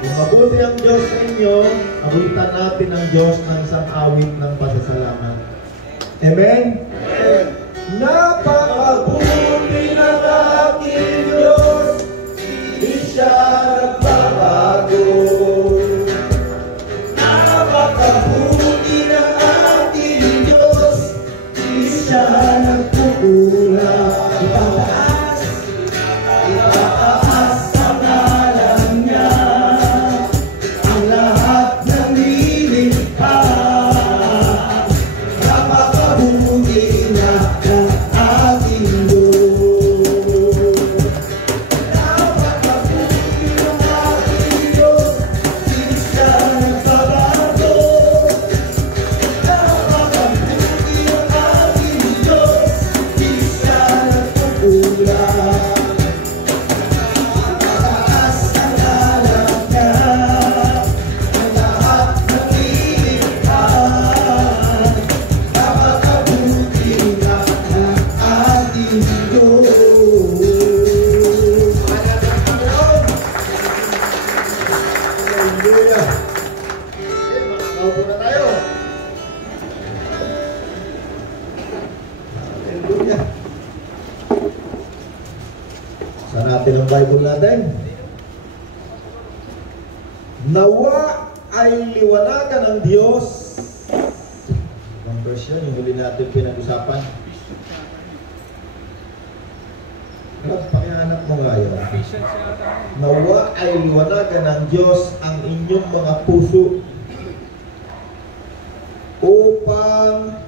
Mabuti ang Diyos sa inyo, abutan natin ang Diyos ng isang awit ng pasasalamat. Amen? Amen. Napakabuti ng aking Diyos, di siya nagbabago. Napakabuti ng aking Diyos, di siya nagkukulang. Sa natin ang Bible natin. Nawa ay liwanagan ng Diyos. Ang verse yun, yung huli natin pinag-usapan. Pakihanap mo nga yun. Nawa ay liwanagan ng Diyos ang inyong mga puso upang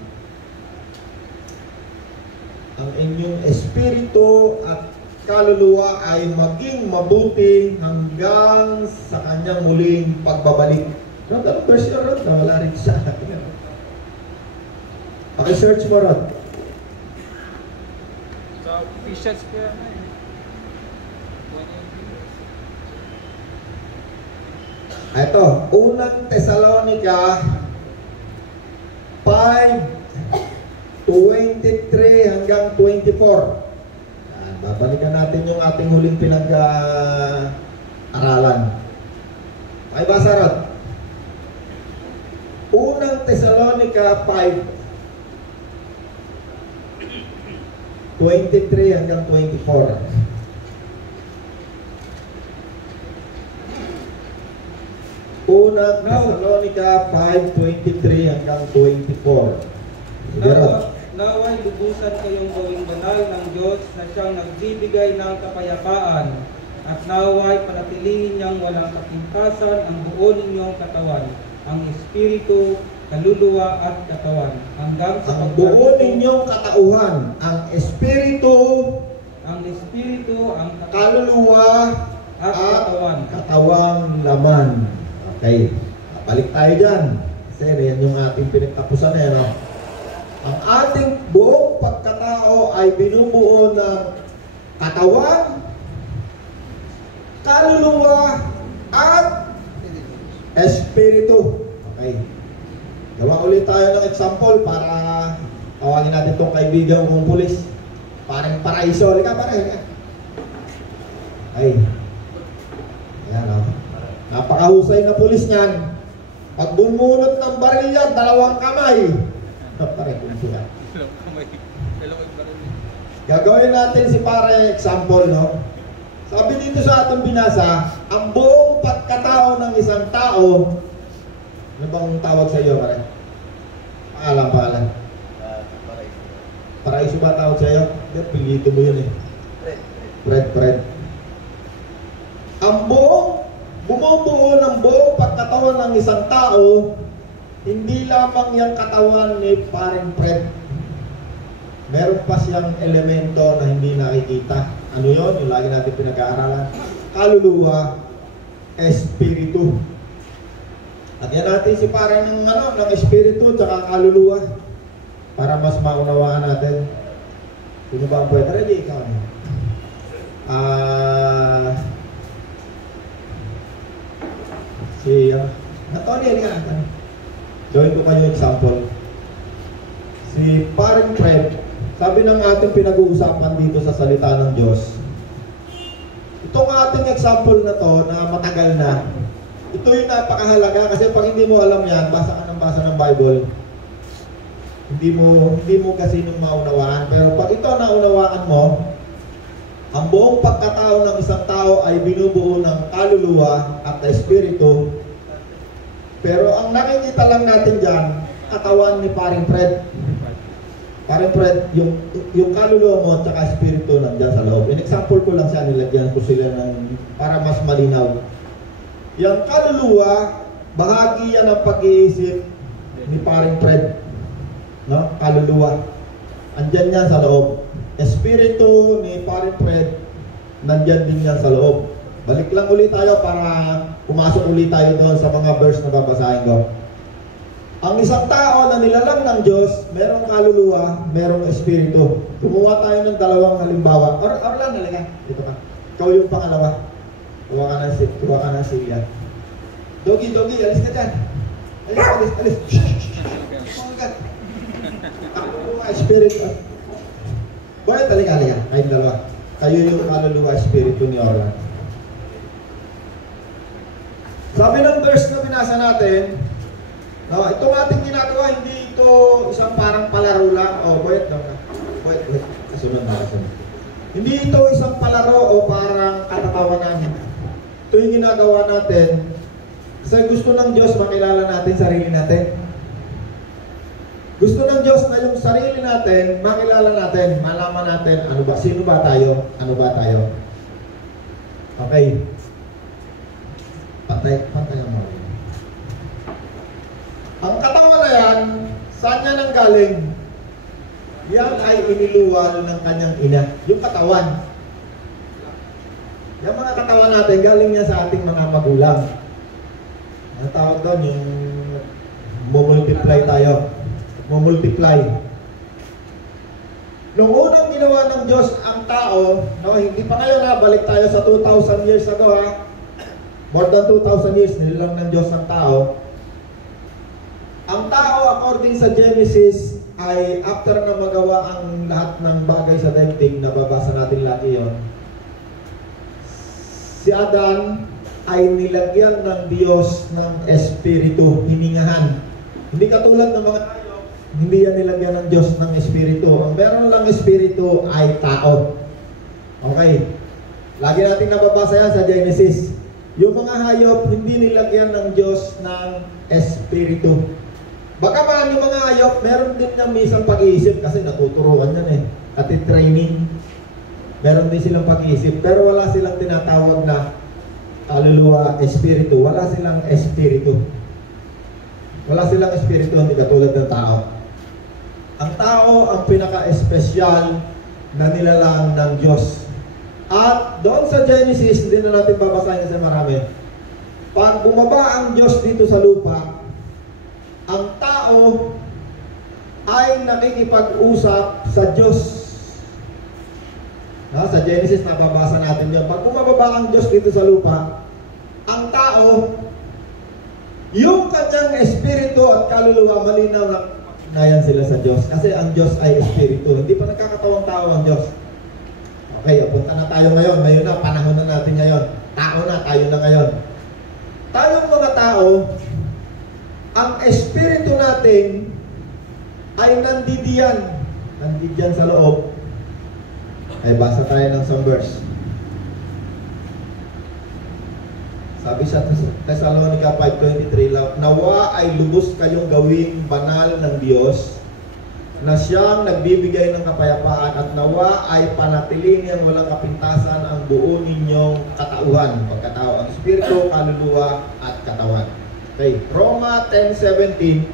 ang inyong espiritu at kaluluwa ay maging mabuti hanggang sa kanyang muling pagbabalik. Rod, anong verse yun, Rod? Wala rin sa akin. Paki-search mo, Rod. Sa Ephesians po yan. Ito, unang Tesalonica 5:23 hanggang 24. Babalikan natin yung ating huling aralan. Ay basa ron. Unang Thessalonica 5:23 hanggang 24. Unang Thessalonica 5:23 hanggang 24. Sige ron. Naway lubusan kayong gawing banal ng Diyos na siyang nagbibigay ng kapayapaan, at naway panatilihin niyang walang kapintasan ang buo ninyong katawan, ang espiritu, kaluluwa at katawan, hanggang sa Ang buo ninyong katauhan, ang espiritu, ang kaluluwa at katawan. katawang laman. Okay, balik tayo dyan. Kasi yan yung ating pinagtapusan eh, no? Ang ating buong pagkatao ay binubuo ng katawan, kaluluwa, at espiritu. Okay. Gawa ulit tayo ng example para tawagin natin itong kaibigan kong pulis. Parang paraiso. Halika, halika. Ay. Ayan, o. Napakahusay na pulis niyan. Pag bumunot ng baril yan, 2 kamay. Pare kung sila. Gagawin natin si pare example, no? Sabi dito sa atong binasa, ang buong pagkatao ng isang tao, ano bang tawag sa iyo, pare? Pangalan. Paraiso ba tawag sa iyo? Pilito mo yun eh. Fred. Ang bumubuo ng buong pagkatawan ng isang tao, hindi lamang yung katawan ni paring Fred. Meron pa siyang elemento na hindi nakikita. Ano yun? Yung lagi natin pinag-aaralan. Kaluluwa, espiritu. Lagyan natin si parang ng espiritu at kaluluwa para mas maunawaan natin. Sino ba ang pwede? Ready, ikaw. Tony, halika. Gawin ko kayo example. Si paring Fred, sabi ng ating pinag-uusapan dito sa salita ng Diyos, itong ating example na to na matagal na, ito yung napakahalaga kasi pag hindi mo alam yan, basa ng Bible, hindi mo kasi nung maunawaan. Pero pag ito naunawaan mo, ang buong pagkatao ng isang tao ay binubuo ng kaluluwa at espiritu. Pero ang nakikita lang natin dyan, katawan ni paring Fred. Paring Fred, yung kaluluwa mo at saka espiritu nandiyan sa loob. In example ko lang siya, nilagyan ko sila para mas malinaw. Yung kaluluwa, bahagi yan ng pag-iisip ni paring Fred. No? Kaluluwa. Andyan yan sa loob. Espiritu ni paring Fred, nandyan din yan sa loob. Balik lang ulit tayo para pumasok ulit tayo doon sa mga verse na babasahin ko. Ang isang tao na nilalang ng Diyos, merong kaluluwa, merong espiritu. Gumawa tayo ng 2 halimbawa. Orlan, halika. Dito ka. Ikaw yung pangalawa. Kuha ka ng silya. Doggy, alis ka dyan. Alis. Kumagat. Kaluluwa, espiritu. Boy, halika. Kayong dalawa. Kayo yung kaluluwa, espiritu ni Orlan. Sabi ng verse na binasa natin, itong ating ginagawa, hindi ito isang parang palaro lang. Wait. Kasunod. Hindi ito isang palaro o parang katatawanan. Ito yung ginagawa natin kasi gusto ng Diyos makilala natin sarili natin. Gusto ng Diyos na yung sarili natin, makilala natin, malaman natin, sino ba tayo? Ano ba tayo? Okay. Pantay ang mga. Ang katawan na yan, saan niya nang galing? Yan ay iniluwal ng kanyang ina. Yung katawan. Yung mga katawan natin, galing niya sa ating mga magulang. Ang tawag doon, yung mumultiply tayo. Mumultiply. Nung unang ginawa ng Diyos ang tao, hindi pa ngayon balik tayo sa 2,000 years ago More than 2,000 years, nilalang ng Diyos ang tao. Ang tao, according sa Genesis, ay after na magawa ang lahat ng bagay sa daigdig, nababasa natin lagi yon. Si Adan, ay nilagyan ng Diyos ng Espiritu, hiningahan. Hindi katulad ng mga hayop, hindi yan nilagyan ng Diyos ng Espiritu. Ang meron lang Espiritu ay tao. Okay. Lagi natin nababasa yan sa Genesis. Yung mga hayop, hindi nilagyan ng Diyos ng Espiritu. Baka man yung mga hayop, meron din niyang misang pag-iisip kasi natuturuan yan eh. At training. Meron din silang pag-iisip. Pero wala silang tinatawag na kaluluwa, Espiritu. Wala silang Espiritu. Wala silang Espiritu, hindi katulad ng tao. Ang tao ang pinaka-espesyal na nilalang ng Diyos. At doon sa Genesis, hindi na natin babasahin kasi marami. Pag bumaba ang Diyos dito sa lupa, ang tao ay nakikipag-usap sa Diyos. Sa Genesis, nababasa natin yun. Pag bumababa ang Diyos dito sa lupa, ang tao, yung kanyang espiritu at kaluluwa, malinaw na nayan sila sa Diyos. Kasi ang Diyos ay espiritu. Hindi pa nagkakatawang tao ang Diyos. Okay, punta na tayo ngayon. Ngayon na, panahon na natin ngayon. Tao na, tayo na ngayon. Tayong mga tao, ang espiritu natin ay nandidiyan. Nandidiyan sa loob. Ay, basa tayo ng some verse. Sabi sa Thessalonica 5:23, nawa ay lubos kayong gawing banal ng Diyos, na siyang nagbibigay ng kapayapaan, at nawa ay panatilin niyang walang kapintasan ang buo ninyong katauhan, pagkatao, ang espiritu, kaluluwa, at katawan. Okay, Roma 10:17,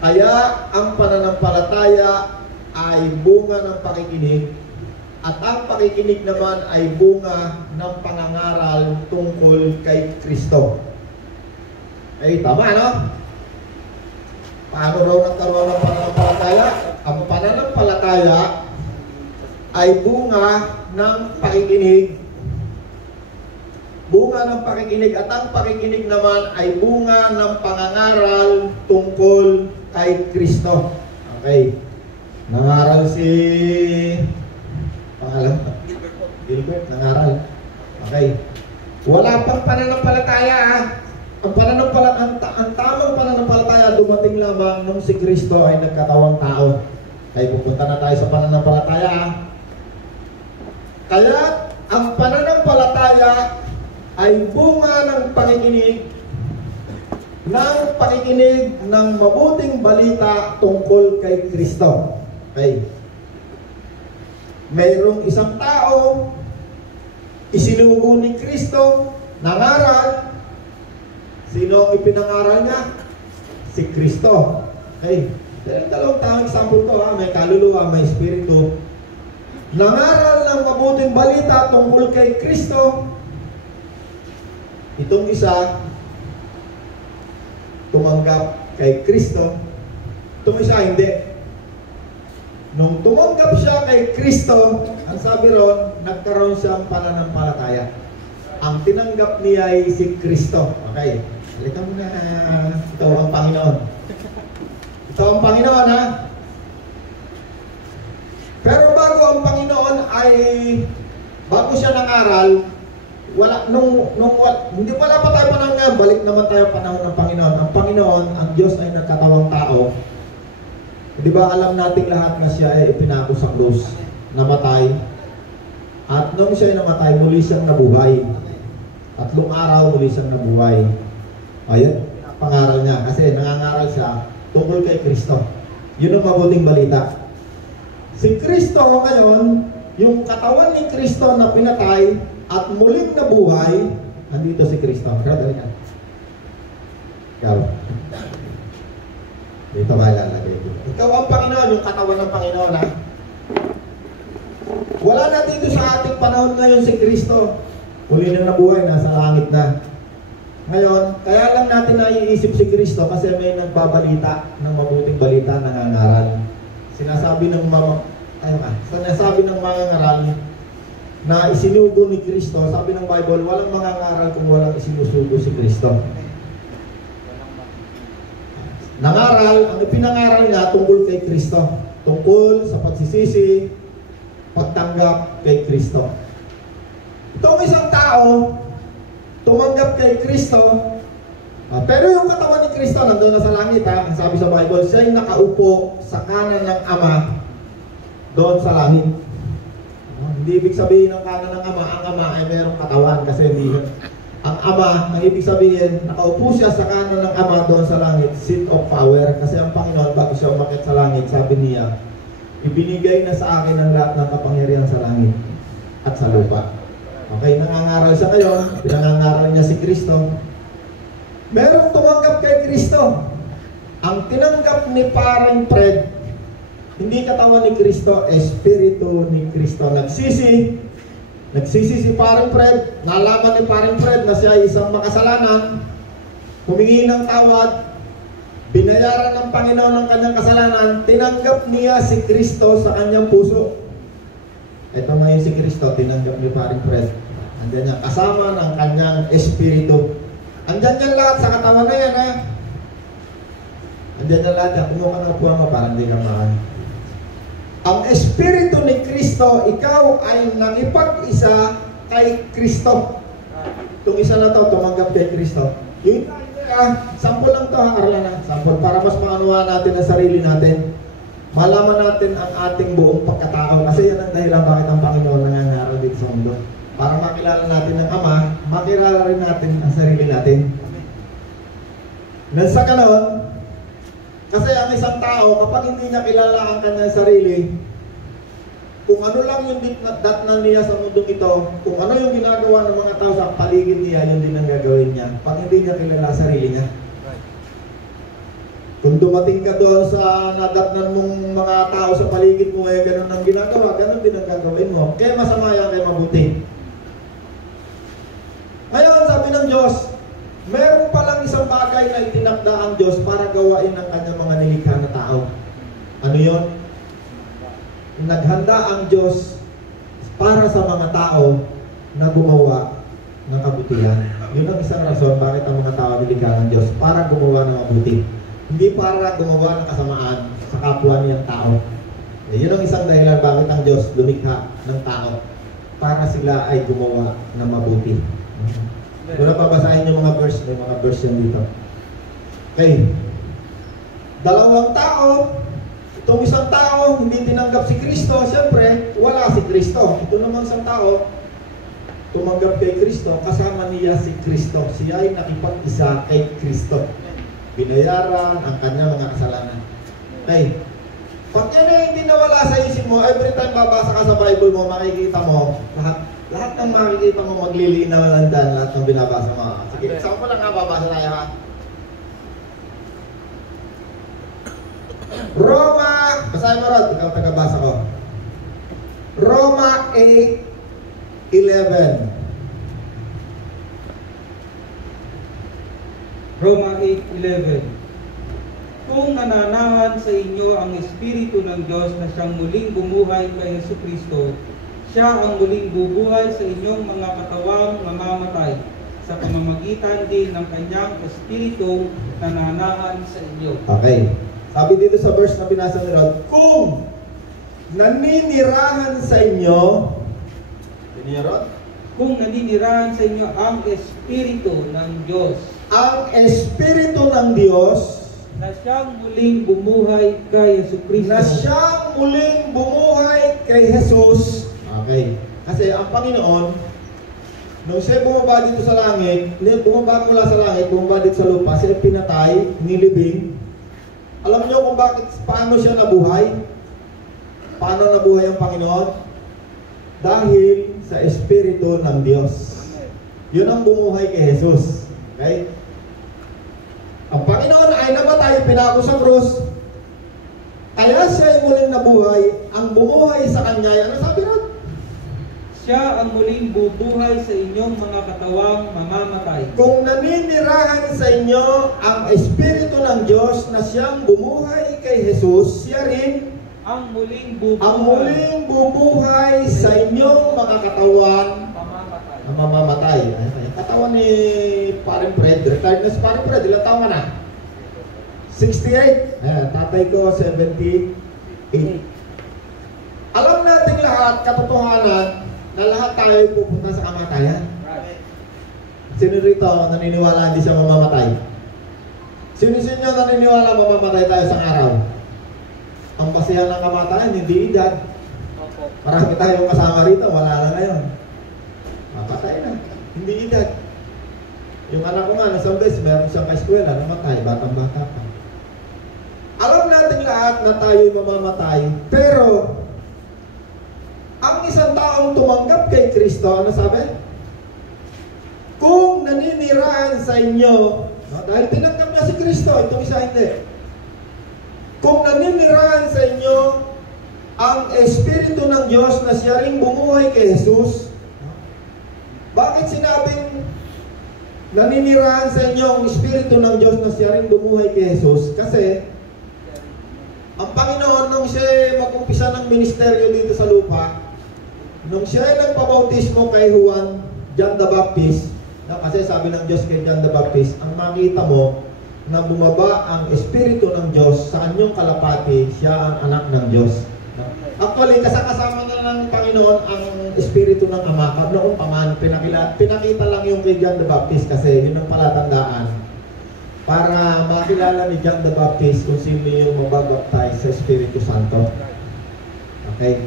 kaya ang pananampalataya ay bunga ng pakikinig, at ang pakikinig naman ay bunga ng pangangaral tungkol kay Kristo. Ay, tama, no? Paano raw nagkaroon ng pananampalataya? Ang pananampalataya ay bunga ng pakikinig. Bunga ng pakikinig, at ang pakikinig naman ay bunga ng pangangaral tungkol kay Kristo. Okay. Nangaral si... pangalan? Gilbert, nangaral. Okay. Wala pang pananampalataya, ang tamang pananampalataya dumating lamang nung si Kristo ay nagkatawang tao. Kaya pupunta na tayo sa pananampalataya. Kaya ang pananampalataya ay bunga ng pakikinig ng mabuting balita tungkol kay Kristo. Okay. Mayroong isang tao, isinugo ni Kristo, nangaral. Sino ang ipinangaral niya? Si Kristo. Okay. Pero dalawang taong example to, may kaluluwa, may espiritu. Nangaral ng mabuting balita tungkol kay Kristo. Itong isa, tumanggap kay Kristo. Itong isa, hindi. Nung tumanggap siya kay Kristo, ang sabi ron, nagkaroon siyang pananampalataya. Ang tinanggap niya ay si Kristo. Okay. Halika mo na. Ito ang Panginoon. Ito ang Panginoon, ha? Pero bago siya nangaral, wala pa tayo panahon nga, balik naman tayo panahon ng Panginoon. Ang Panginoon, ang Diyos ay nagkatawang tao. Di ba alam nating lahat na siya ay ipinako sa krus, namatay. At nung siya ay namatay, muli siyang nabuhay. 3 araw muli siyang nabuhay. Ayun, pangaral niya. Kasi nangangaral siya tungkol kay Kristo. Yun ang mabuting balita. Si Kristo ngayon, yung katawan ni Kristo na pinatay at muling nabuhay, nandito si Kristo. Dali ka. Ikaw. Dito ba ilalagay ito? Ikaw ang Panginoon, yung katawan ng Panginoon, ha? Wala na dito sa ating panahon ngayon si Kristo. Muli na nabuhay, nasa langit na. Ngayon, kaya lang natin naiisip si Kristo kasi may nagbabalita ng mabuting balita na nangangaral. Sinasabi ng mga ngaral na isinugo ni Kristo. Sabi ng Bible, walang mangangaral kung walang isinusugo si Kristo. Nangaral, ang ipinangaral niya tungkol kay Kristo. Tungkol sa pagsisisi, pagtanggap kay Kristo. Itong isang tao, tumanggap kay Kristo. Pero yung katawan ni Kristo nandun na sa langit, ha? Ang sabi sa Bible, siya yung nakaupo sa kanan ng Ama doon sa langit. Hindi ibig sabihin ng kanan ng Ama, ang Ama ay merong katawan, kasi hindi. Ang Ama, ang ibig sabihin, nakaupo siya sa kanan ng Ama doon sa langit, seat of power. Kasi ang Panginoon, bago siya umakyat sa langit, sabi niya, ibinigay na sa akin ang lahat ng kapangyarihan sa langit at sa lupa. Okay, nangangaral siya ngayon, pinangangaral niya si Kristo. Merong tumanggap kay Kristo. Ang tinanggap ni Paring Fred, hindi katawan ni Kristo, espiritu ni Kristo. Nagsisi si Paring Fred, nalaman ni Paring Fred na siya ay isang makasalanan, humingi ng tawad, binayaran ng Panginoon ng kanyang kasalanan, tinanggap niya si Kristo sa kanyang puso. Ito ngayon si Kristo, tinanggap ni Paring Fred. Andiyan niya, kasama ng kanyang espiritu. Andiyan niya lahat sa katawan na yan, ha? Andiyan niya lahat. Kumuha ka ng upuan mo para hindi ka maan. Ang espiritu ni Kristo, ikaw ay nangipag-isa kay Kristo. Itong isa na to, tumanggap kay Kristo. Yung sample lang to, ha, Arlana? Sample, para mas maanuhan natin ang sarili natin. Malaman natin ang ating buong pagkatao. Kasi yan ang dahilan bakit ang Panginoon nangangaral dito sa mundo. Para makilala natin ang Ama, makilala rin natin ang sarili natin. Nang sa ganoon, kasi ang isang tao, kapag hindi niya kilala ang kanyang sarili, kung ano lang yung datnan niya sa mundong ito, kung ano yung ginagawa ng mga tao sa paligid niya, yun din ang gagawin niya. Pag hindi niya kilala sarili niya. Kung dumating ka doon sa nadatnan mong mga tao sa paligid mo, eh, ganun ang ginagawa, ganun din ang gagawin mo. Kaya masama yan, kaya mabuti. Ngayon, sabi ng Diyos, meron palang isang bagay na itinakda ang Diyos para gawain ng kanyang mga nilikha na tao. Ano yun? Naghanda ang Diyos para sa mga tao na gumawa ng kabutihan. Yun ang isang rason bakit ang mga tao nilikha ng Diyos, para gumawa ng mabuti. Hindi para gumawa ng kasamaan sa kapwa niyang tao. Yun ang isang dahilan bakit ang Diyos lumikha ng tao, para sila ay gumawa ng mabuti. Kung napabasahin yung mga verse, may mga verse yan dito. Okay. Dalawang tao, itong isang tao, hindi tinanggap si Kristo, siyempre, wala si Kristo. Ito naman isang tao, tumanggap kay Kristo, kasama niya si Kristo. Siya ay nakipag-isa kay Kristo. Binayaran ang kanyang mga kasalanan. Okay. Pag yan ay hindi nawala sa isip mo, every time babasa ka sa Bible mo, makikita mo, lahat ng makikita mo maglilinaw lang dyan, lahat ng binabasa mo. Sige, saan ko lang nga babasa tayo, ha? Roma, basahin mo Rod, ikaw tagabasa ko. Roma 8:11. Roma 8:11. Kung nananahan sa inyo ang Espiritu ng Diyos na siyang muling bumuhay kay Jesucristo, siya ang muling bubuhay sa inyong mga katawang mamamatay sa pamamagitan din ng kanyang Espiritu na nananahan sa inyo. Okay. Sabi dito sa verse na binasa ni Rod, kung naninirahan sa inyo, Rod? Kung naninirahan sa inyo ang Espiritu ng Diyos, ang Espiritu ng Diyos na siyang muling bumuhay kay Jesucristo, na siyang muling bumuhay kay Jesus. Okay. Kasi ang Panginoon, nung siya bumaba dito sa langit, bumaba mula sa langit, bumaba dito sa lupa, siya pinatay, nilibing. Alam niyo kung paano siya nabuhay? Paano nabuhay ang Panginoon? Dahil sa Espiritu ng Diyos. Yun ang bumuhay kay Jesus. Okay? Ang Panginoon ay namatay, pinako sa krus. Kaya siya ay muling nabuhay. Ang bumuhay sa Kanya, ano sabi ron? Siya ang muling bubuhay sa inyong mga katawang mamamatay. Kung naninirahan sa inyo ang Espiritu ng Diyos na siyang bumuhay kay Jesus, siya rin ang muling bubuhay sa inyong mga katawan na mamamatay. Katawan ni Paring Fred, retired na si Paring Fred, ilang taon ka na? 68. Tatay ko, 78. Alam natin lahat, katotohanan, na lahat tayo pupunta sa kamatayan. Sino rito naniniwala hindi siya mamamatay? Sino naniniwala mamamatay tayo sa araw? Ang basihan ng kamatayan, hindi edad. Opo. Marami tayong kasama rito, wala na ngayon. Mapatay na, hindi edad. Yung anak ko nga, nasang beses, meron siyang ka-eskwela, namatay, batang-bata pa. Alam natin lahat na tayo'y mamamatay, pero ang isang taong tumanggap kay Kristo, ano sabi? Kung naninirahan sa inyo, dahil tinanggap niya si Kristo, itong isa hindi. Kung naninirahan sa inyo ang Espiritu ng Diyos na siya ring bumuhay kay Jesus, bakit sinabing naninirahan sa inyo ang Espiritu ng Diyos na siya ring bumuhay kay Jesus? Kasi ang Panginoon, nung siya mag-umpisa ng ministeryo dito sa lupa, nung siya nagpabautismo kay John the Baptist, kasi sabi ng Diyos kay John the Baptist, ang makita mo na bumaba ang Espiritu ng Diyos sa anyong kalapati, siya ang anak ng Diyos. Actually, kasama na ng Panginoon ang Espiritu ng Ama. Noon pa man, pinakita lang yung kay John the Baptist kasi yun ang palatandaan para makilala ni John the Baptist kung sino yung mababaptize sa Espiritu Santo. Okay?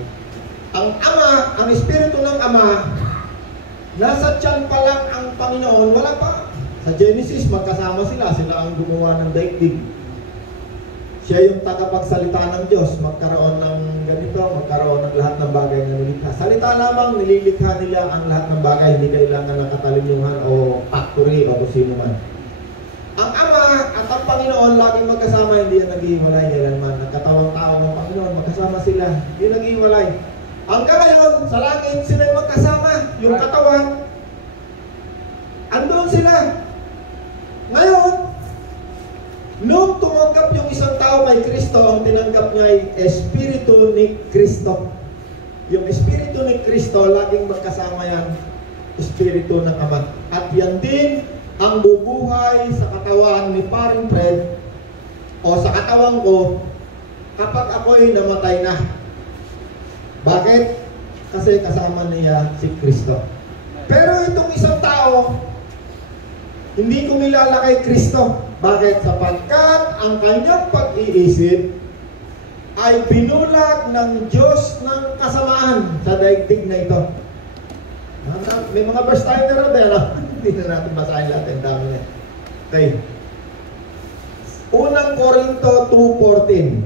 Ang Ama, ang Espiritu ng Ama, nasa tiyan pa lang ang Panginoon, wala pa. Sa Genesis, magkasama sila ang gumawa ng daigdig. Siya yung tagapagsalita ng Diyos, magkaroon ng ganito, magkaroon ng lahat ng bagay na nilikha. Salita lamang, nililikha nila ang lahat ng bagay, hindi kailangan ng katalinuhan o factory o kung sino man. Ang Ama at ang Panginoon laging magkasama, hindi yan naghihiwalay kailanman. Nagkatawang tao ng Panginoon, magkasama sila, hindi naghihiwalay. Hanggang ngayon, sa langit, sila magkasama, yung katawan. Andun sila. Ngayon, nung tumanggap yung isang tao kay Kristo, ang tinanggap niya ay Espiritu ni Kristo. Yung Espiritu ni Kristo, laging magkasama yan, Espiritu ng Ama. At yan din ang bubuhay sa katawan ni Paring Fred o sa katawan ko kapag ako'y namatay na. Bakit? Kasi kasama niya si Kristo. Pero itong isang tao, hindi kumilala kay Kristo. Bakit? Sapagkat ang kanyang pag-iisip ay binulag ng Diyos ng kasamaan sa daigdig na ito. May mga verse tayo na rin, pero hindi na natin basahin lahat. Ang dami na. Okay. Unang Korinto 2:14.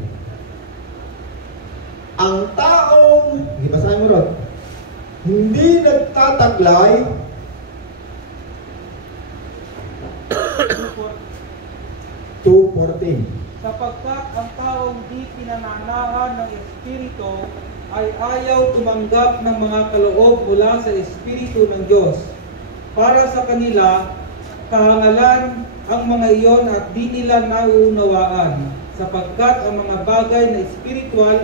Ang taong, basahin mo ron, hindi nagtataglay, 2:14. Sapagkat ang taong di pinananahan ng Espiritu ay ayaw tumanggap ng mga kaloob mula sa Espiritu ng Diyos. Para sa kanila, kahangalan ang mga iyon at di nila nauunawaan, sapagkat ang mga bagay na espiritual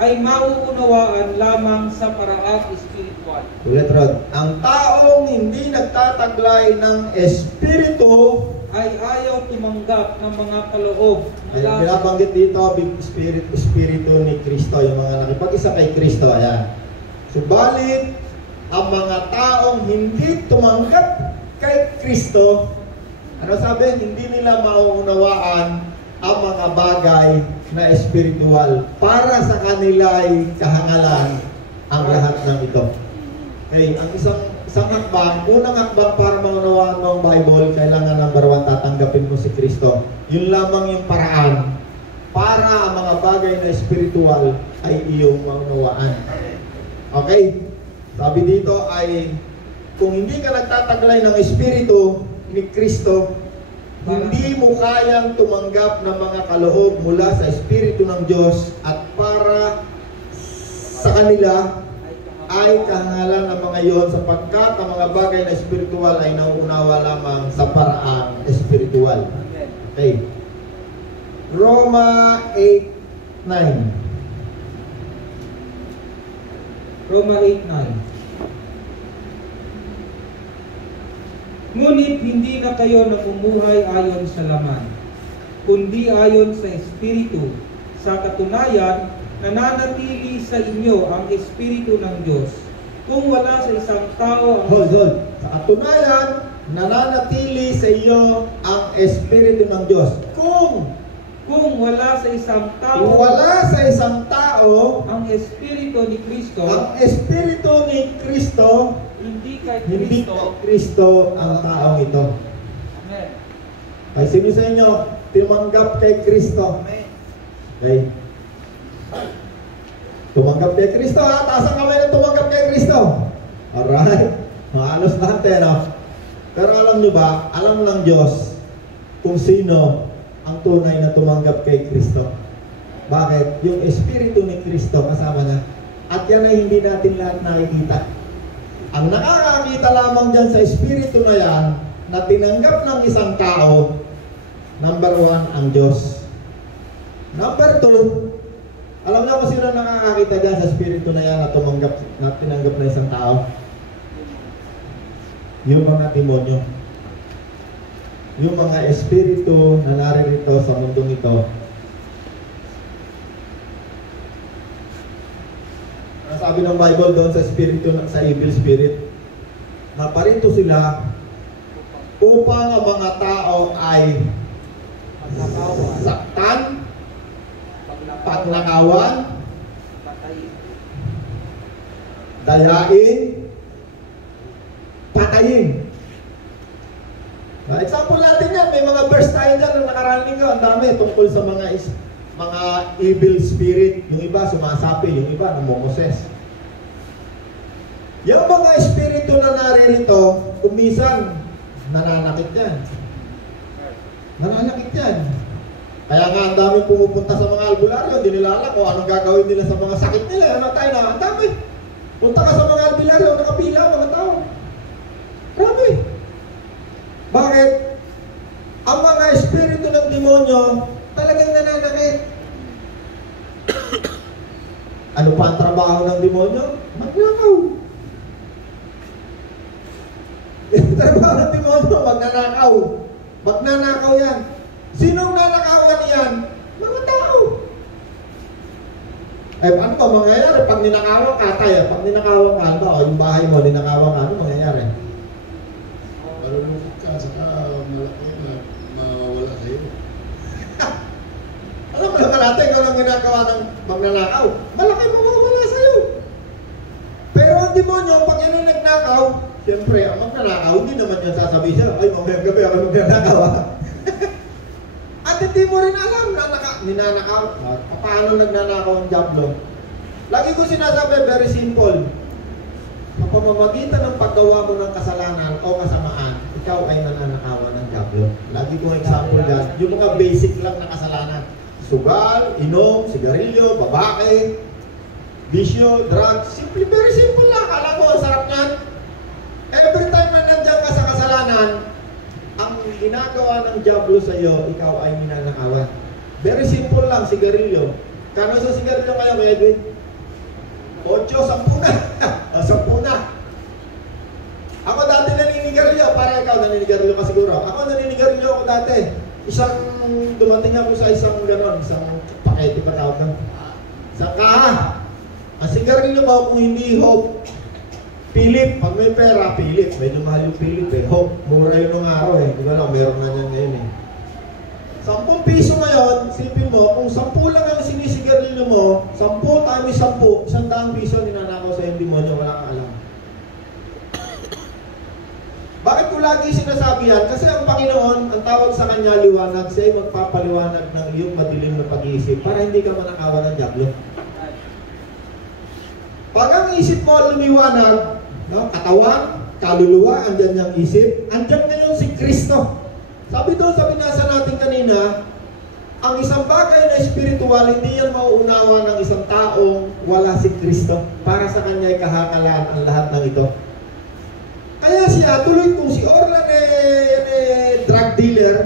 ay mauunawaan lamang sa paraang espiritual. Ulit Rod, ang taong hindi nagtataglay ng Espiritu ay ayaw tumanggap ng mga kaloob. Ay, binabanggit dito, Espiritu ni Kristo, yung mga nakipag-isa kay Kristo, ayan. Subalit, ang mga taong hindi tumanggap kay Kristo, ano sabi? Hindi nila mauunawaan ang mga bagay na espiritual. Para sa kanila ay kahangalan ang lahat ng ito. Okay, ang isang hakbang, unang hakbang para maunawaan mo ang Bible, kailangan number 1, tatanggapin mo si Kristo. Yun lamang yung paraan para ang mga bagay na espiritual ay iyong maunawaan. Okay? Sabi dito ay, kung hindi ka nagtataglay ng Espiritu ni Kristo, hindi mo kayang tumanggap ng mga kaloob mula sa Espiritu ng Diyos at para sa kanila ay kahangalan ng mga iyon sapagkat ang mga bagay na espiritual ay nauunawa lamang sa paraang espiritual. Okay. Roma 8:9. Roma 8:9. Ngunit hindi na kayo namumuhay ayon sa laman, kundi ayon sa Espiritu. Sa katunayan, nananatili sa inyo ang Espiritu ng Diyos. Kung wala sa isang tao ang... Hold. Sa katunayan, nananatili sa iyo ang Espiritu ng Diyos. Kung wala sa isang tao ang Espiritu ni Kristo, hindi kay Kristo ang taong ito. Amen. Ay, sino sa inyo tumanggap kay Kristo? Amen. Okay. Tumanggap kay Kristo, ha? Taas ang kamay na tumanggap kay Kristo. Alright. Maalos lahat eh, no? Pero alam nyo ba, alam ng Diyos kung sino ang tunay na tumanggap kay Kristo. Bakit? Yung Espiritu ni Kristo kasama na. At yan ay hindi natin lahat nakikita. Ang nakakakita lamang dyan sa Espiritu na yan, na tinanggap ng isang tao, number 1, ang Diyos. Number 2, alam niyo kung sino nakakakita dyan sa Espiritu na yan na tinanggap na isang tao? Yung mga demonyo. Yung mga espiritu na naririto sa mundong ito. Sabi ng Bible doon sa espiritu, sa evil spirit, na parito sila upang ang mga tao ay saktan, pagnakawan, dayain, patayin. Example natin yan, may mga verse tayo dyan na nakaraning ko, ang dami tungkol sa mga evil spirit. Yung iba sumasapi, yung iba namomoses. Yung mga espiritu na naririto, kumisan nananakit yan. Nananakit yan. Kaya nga ang dami pumupunta sa mga albularyo, hindi nila alam kung anong gagawin nila sa mga sakit nila. Ano tayo na, ang dami. Punta ka sa mga albularyo, nakapila mga tao. Grabe. Bakit? Ang mga espiritu ng demonyo talagang nananakit. Ano pa ang trabaho ng demonyo? Magnakaw. Yung trabaho ng demonyo, magnanakaw. Magnanakaw yan. Sinong nanakawan yan? Mga tao. Eh, ano ba mangyayari? Pag ninakawan ka, pag ninakawan ka, ano ba? Yung bahay mo, ninakawan ka, ano mangyayari? Malulungkot ka, saka malaki na mawawala sa'yo. Alam mo naman natin kung anong ginagawa ng magnanakaw. Malaki mawawala sa'yo. Pero ang demonyo, pag yan yung nagnakaw, siyempre, ang magnanakaw, hindi naman yan sasabihin siya, ay, mamayang gabi ako magnanakaw. At hindi mo rin alam na ninanakaw. Paano nagnanakaw ang diablo? Lagi ko sinasabi, very simple. Sa pamamagitan ng paggawa mo ng kasalanan o kasamaan, ikaw ay nananakawan ng diablo. Lagi kong example yan. Yung mga basic lang na kasalanan. Sugal, inom, sigarilyo, babae, bisyo, drugs. Simple, very simple lang. Alam mo, ang sarap niyan. Every time na nandiyan ka sa kasalanan, ang ginagawa ng diablo sa iyo, ikaw ay ninanakawan. Very simple lang, sigarilyo. Kano sa sigarilyo kayo, Edwin? 8, 10 na. 10 na. Ako dati naninigarilyo, para ikaw naninigarilyo ka siguro. Ako naninigarilyo ako dati. Dumating ako sa isang ganon, isang pakete pa tawag na. Isang kaha. Ang sigarilyo mo kung hindi Hope, Philip, pag may pera, Philip. Medyo mahal yung Philip eh. Hope, mura yun ng araw eh. Di ba lang, meron na niyan ngayon eh. 10 piso ngayon, silpin mo, kung 10 lang ang sinisigarilyo mo, 10 times 10, 100 piso ninanakaw sa yung demonyo, wala kang alam. Bakit ko lagi sinasabi yan? Kasi ang Panginoon, ang tawag sa kanya liwanag, siya ay magpapaliwanag ng iyong madilim na pag-iisip para hindi ka manakawan ng diablo. Pag ang isip mo lumiwanag, no, katawan, kaluluwa, andyan yung isip, andyan ngayon si Kristo. Sabi doon sa binasa natin kanina, ang isang bagay na espiritual, hindi yan mauunawa ng isang taong wala si Kristo. Para sa kanya ay kahakalaan ang lahat ng ito. Kaya siya, tuloy kung si Orlan drug dealer,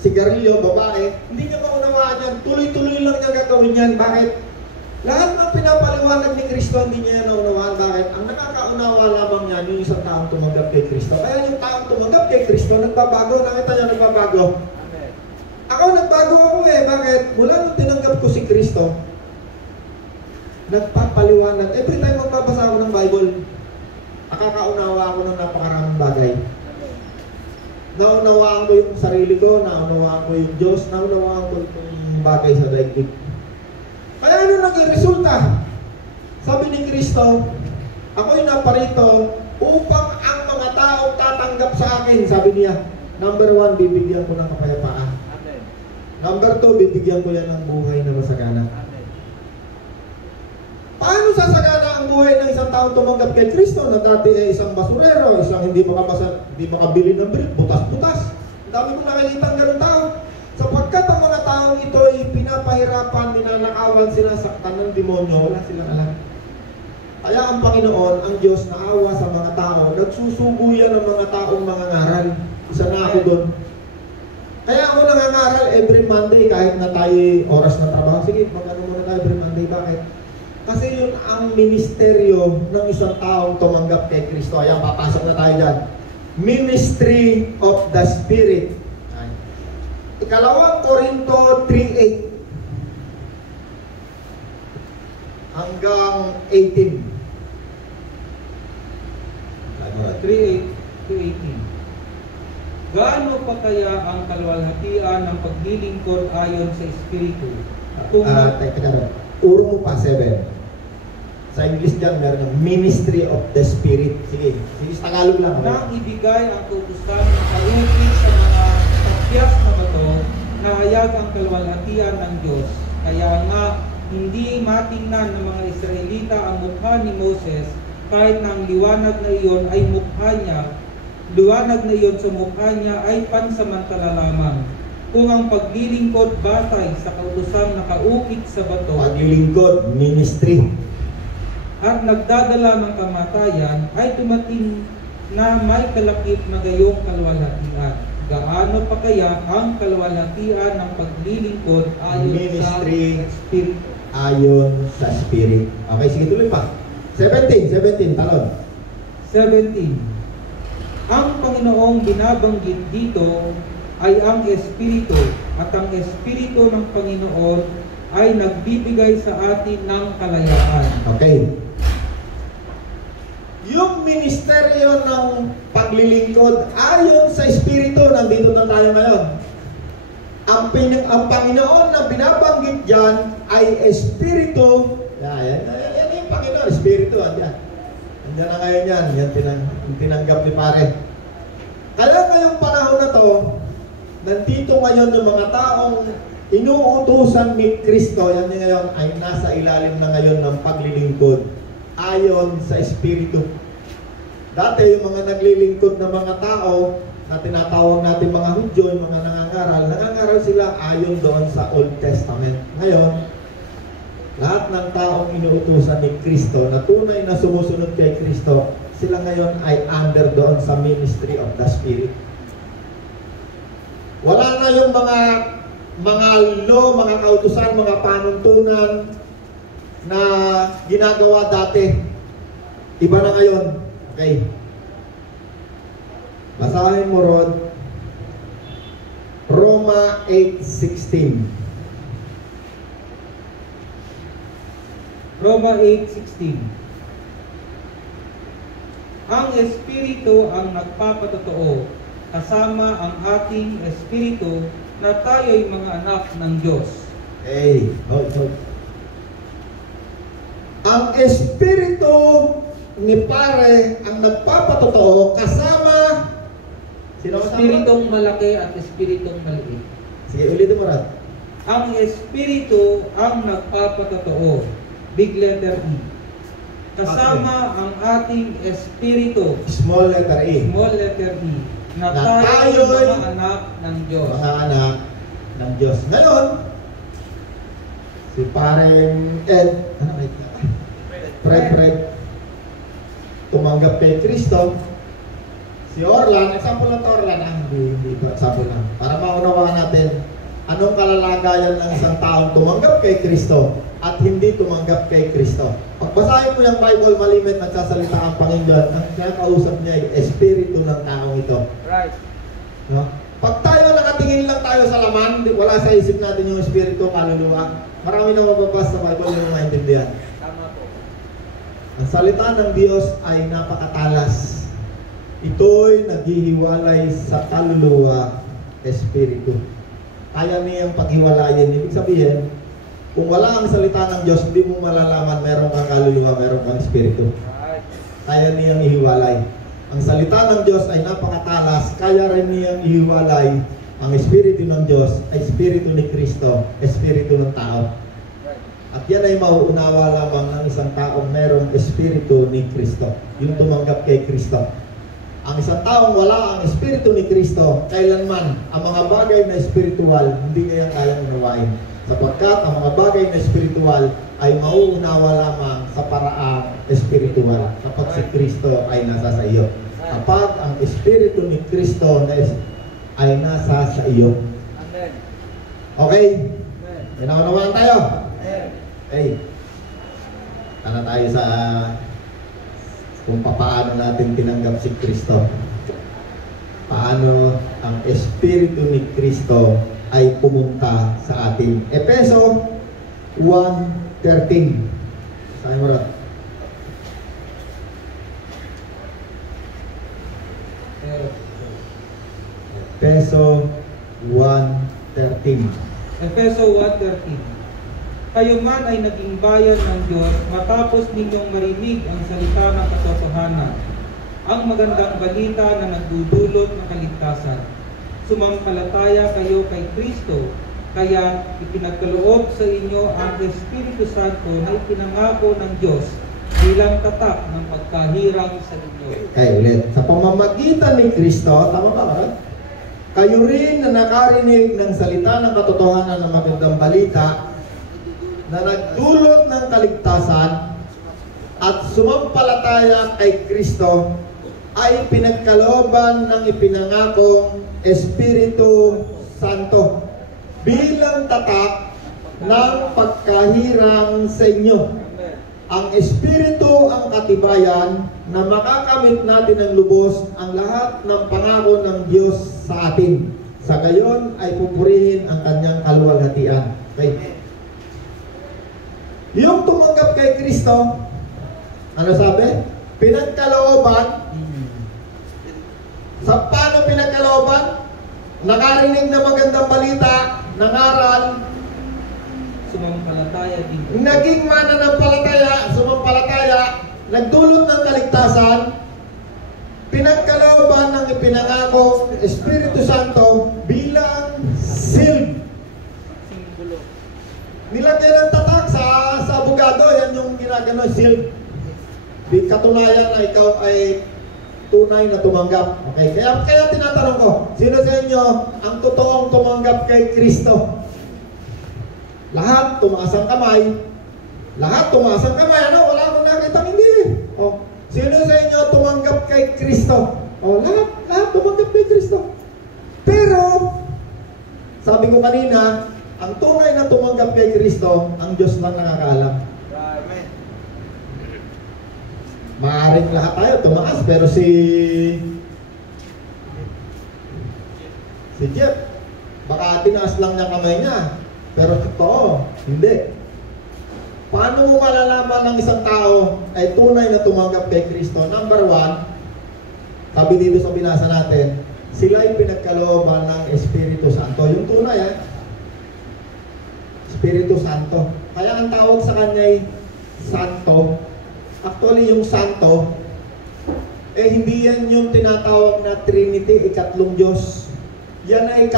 sigarilyo, babae, hindi niya maunawaan yan. Tuloy-tuloy lang niya gagawin yan. Bakit? Lahat ng pinapaliwanag ni Kristo, hindi niya naunawaan. Bakit? Ang nakakaunawa lamang niyan, yung isang taong tumanggap kay Kristo. Kaya yung taong tumanggap kay Kristo, nagbabago. Nakita niya nagbabago. Amen. Ako nagbago ako eh. Bakit? Mula nung tinanggap ko si Kristo, nagpapaliwanag. Every time magbabasa ako ng Bible, nakakaunawa ako ng napakaraming bagay. naunawaan ko yung sarili ko, naunawaan ko yung Diyos, naunawaan ko yung bagay sa daigdig. Kaya ano naging resulta? Sabi ni Kristo, ako'y naparito upang ang mga tao tatanggap sa akin. Sabi niya, number 1, bibigyan ko ng kapayapaan. Amen. Number 2, bibigyan ko yan ng buhay na masagana. Amen. Paano sasagana ang buhay ng isang taong tumanggap kay Kristo na dati ay isang basurero, isang hindi makabili ng brief, butas-butas? Ang dami kong nakikita ganun tao. Sapagkat ang mga taong ito ay pinapahirapan, ninanakawan sila, saktan ng demonyo, wala silang alam. Kaya ang Panginoon, ang Diyos, naawa sa mga tao, nagsusugo yan ng mga taong mangangaral. Isa na ako doon. Kaya ako nangangaral every Monday kahit na tayo oras na trabaho. Sige, mag-ano muna tayo every Monday. Bakit? Kasi yun ang ministeryo ng isang taong tumanggap kay Kristo. Ayan, papasok na tayo dyan. Ministry of the Spirit. Ikalawang Korinto 3:8 hanggang 18. 3:8 to 18. Gaano pa kaya ang kaluwalhatian ng paglilingkod ayon sa Espiritu? Teka, uro mo pa 7. Sa English dyan, meron ng Ministry of the Spirit. Sige, sa Tagalog lang. Nang ibigay ang kautusan ng kaupit sa mga tapyas na bato, nahayag ang kaluwalhatian ng Diyos. Kaya nga, hindi matingnan ng mga Israelita ang mukha ni Moses, kahit na ang liwanag na iyon ay mukha niya, liwanag na iyon sa mukha niya ay pansamantala lamang. Kung ang paglilingkod batay sa kautusang nakaukit sa bato, paglilingkod, ministry, at nagdadala ng kamatayan, ay tumating na may kalakip na gayong kaluwalhatian. Gaano pa kaya ang kaluwalhatian ng paglilingkod ayon ministry, sa Espiritu? ayon sa Spirit. Okay, sige, tuloy pa. 17, talon. 17. Ang Panginoong binabanggit dito ay ang Espiritu, at ang Espiritu ng Panginoon ay nagbibigay sa atin ng kalayaan. Okay. Yung ministeryo ng paglilingkod ayon sa Espiritu, nandito na tayo ngayon. Ang Panginoon na binabanggit dyan ay Espiritu. Yan yung Panginoon, Espiritu. Andyan na ngayon yan. Yan tinanggap ni pare. Kaya ngayong panahon na to, nandito ngayon yung mga taong inuutusan ni Kristo. Yan ngayon ay nasa ilalim na ngayon ng paglilingkod ayon sa Espiritu. Dati yung mga naglilingkod na mga tao na tinatawag natin mga Hudyo, yung mga nangangaral sila ayon doon sa Old Testament. Ngayon, lahat ng taong inuutusan ni Kristo na tunay na sumusunod kay Kristo, sila ngayon ay under doon sa Ministry of the Spirit. Wala na yung mga law, mga kautusan, mga panuntunan na ginagawa dati. Iba na ngayon. Okay. Basahin mo, Rod. Roma 8:16. Roma 8:16. Ang Espiritu ang nagpapatotoo, kasama ang ating Espiritu na tayo'y mga anak ng Diyos. Okay. Hold. Ang Espiritu ni pare ang nagpapatotoo kasama sino kasama? Espiritong malaki at Espiritong maliit. Sige, ulitin mo, Rod. Ang Espiritu ang nagpapatotoo. Big letter E. Kasama ang ating Espiritu. Small letter E. Small letter E. Na Na tayo'y tayo'y mga anak ng Diyos. Mga anak ng Diyos. Ngayon, si pareng Ed, Fred, tumanggap kay Kristo. Si Orlan, example lang to Orlan, hindi ito, example lang. Para maunawaan natin, anong kalalagayan ng isang taong tumanggap kay Kristo at hindi tumanggap kay Kristo. Pagbasahin mo yung Bible, malimit nagsasalita ang Panginoon, ang kinakausap niya ay Espiritu ng taong ito. Right. No? Pag tayo nakatingin lang tayo sa laman, wala sa isip natin yung Espiritu, kaluluwa. Marami na mababasa sa Bible yung maintindihan. Tama po. Ang salita ng Diyos ay napakatalas. ito'y naghihiwalay sa kaluluwa, espiritu. Kaya niyang paghiwalayin. Ibig sabihin, kung wala ang salita ng Diyos, hindi mo malalaman meron kang kaluluwa, meron kang espiritu. Kaya niyang ihiwalay. Ang salita ng Diyos ay napakatalas, kaya rin niyang ihiwalay ang espiritu ng Diyos, ay espiritu ni Kristo, espiritu ng tao. At yan ay mauunawa lamang ng isang taong merong espiritu ni Kristo, yung tumanggap kay Kristo. Ang isang taong wala ang espiritu ni Kristo, kailanman ang mga bagay na espiritual hindi niya kayang unawain. Sapagkat ang mga bagay na espiritual ay mauunawa lamang sa paraang espiritual kapag si Kristo ay nasa sa iyo. Kapag ang espiritu ni Kristo ay nasa sa iyo. Amen. Okay? Amen. Inaunawaan tayo? Amen. Okay. Tana tayo sa kung paano natin tinanggap si Kristo. Paano ang espiritu ni Kristo ay pumunta sa atin. Efeso 1:13. Saan mo rin? Efeso 1:13. Efeso 1:13. Kayo man ay naging bayan ng Diyos matapos ninyong marinig ang salita ng katotohanan, ang magandang balita na nagdudulot ng kaligtasan. Sumampalataya kayo kay Kristo, kaya ipinagkaloob sa inyo ang Espiritu Santo na ipinangako ng Diyos bilang tatak ng pagkahirang sa inyo. Okay, ulit. Sa pamamagitan ni Kristo, tama ba? Kayo rin na nakarinig ng salita ng katotohanan ng magandang balita na nagdulot ng kaligtasan at sumampalataya kay Kristo ay pinagkalooban ng ipinangakong Espiritu Santo bilang tatak ng pagkahirang sa inyo. Ang Espiritu ang katibayan na makakamit natin ng lubos ang lahat ng pangako ng Diyos sa atin. Sa gayon ay pupurihin ang kanyang kaluwalhatian. Okay. Yung tumanggap kay Kristo, ano sabi? Pinagkalooban. Sa paano pinagkalooban? Nakarinig na magandang balita, nangaral, Sumampalataya din. naging mananampalataya, sumampalataya, nagdulot ng kaligtasan, pinagkalooban ng ipinangako Espiritu Santo bilang seal. Simbolo. Nilagyan ng tatak sa abogado, yan yung ginagano, seal. Di katunayan na ikaw ay tunay na tumanggap. Okay, kaya tinatanong ko, sino sa inyo ang totoong tumanggap kay Kristo? Lahat tumaas ang kamay. Lahat tumaas ang kamay. Ano? Wala akong nakita, hindi. Oh, sino sa inyo tumanggap kay Kristo? Oh, lahat tumanggap kay Kristo. Pero sabi ko kanina, ang tunay na tumanggap kay Kristo, ang Diyos lang nakakaalam. Amen. Maaaring lahat tayo tumaas, pero si Jeff, baka tinaas lang niya kamay niya. Pero totoo, hindi. Paano mo malalaman ng isang tao ay tunay na tumanggap kay Kristo? Number 1, sabi dito sa binasa natin, sila ay pinagkalooban ng Espiritu Santo. Yung tunay, Espiritu Santo. Kaya ang tawag sa kanya ay Santo. Actually, yung Santo, hindi yan yung tinatawag na Trinity, ikatlong Diyos. Yan ay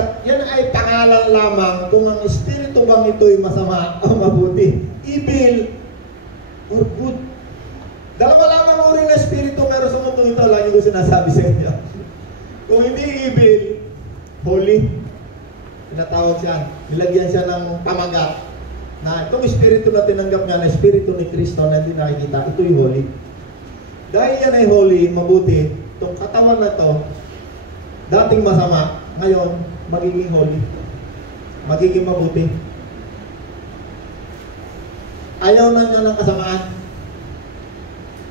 pangalan lamang kung ang Espiritu bang ito'y masama o mabuti. Evil or good. Dalawa lamang uri na Espiritu meron sa mundo ito. Lagi ko sinasabi sa inyo. Kung hindi evil, holy. Tinatawag siya. Nilagyan siya ng pamagat na itong Espiritu na tinanggap niya na Espiritu ni Kristo na hindi nakikita, ito'y holy. Dahil yan ay holy, mabuti, itong katawan na to, dating masama, ngayon, magiging holy. Magiging mabuti. Ayaw na niya ng kasamaan.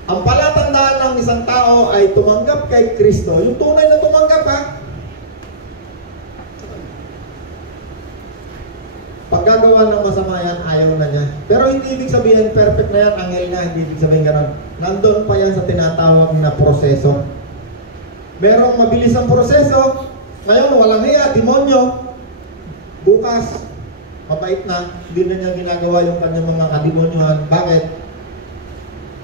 Ang palatandaan ng isang tao ay tumanggap kay Kristo. Yung tunay na tumanggap, pag gagawa ng masama yan, ayaw na niya. Pero hindi ibig sabihin, perfect na yan, angel na, hindi ibig sabihin gano'n. Nandun pa yan sa tinatawag na proseso. merong mabilis ang proseso. Ngayon, walang hiya, demonyo. Bukas, mabait na, hindi na niya ginagawa yung kanyang mga kademonyohan. Bakit?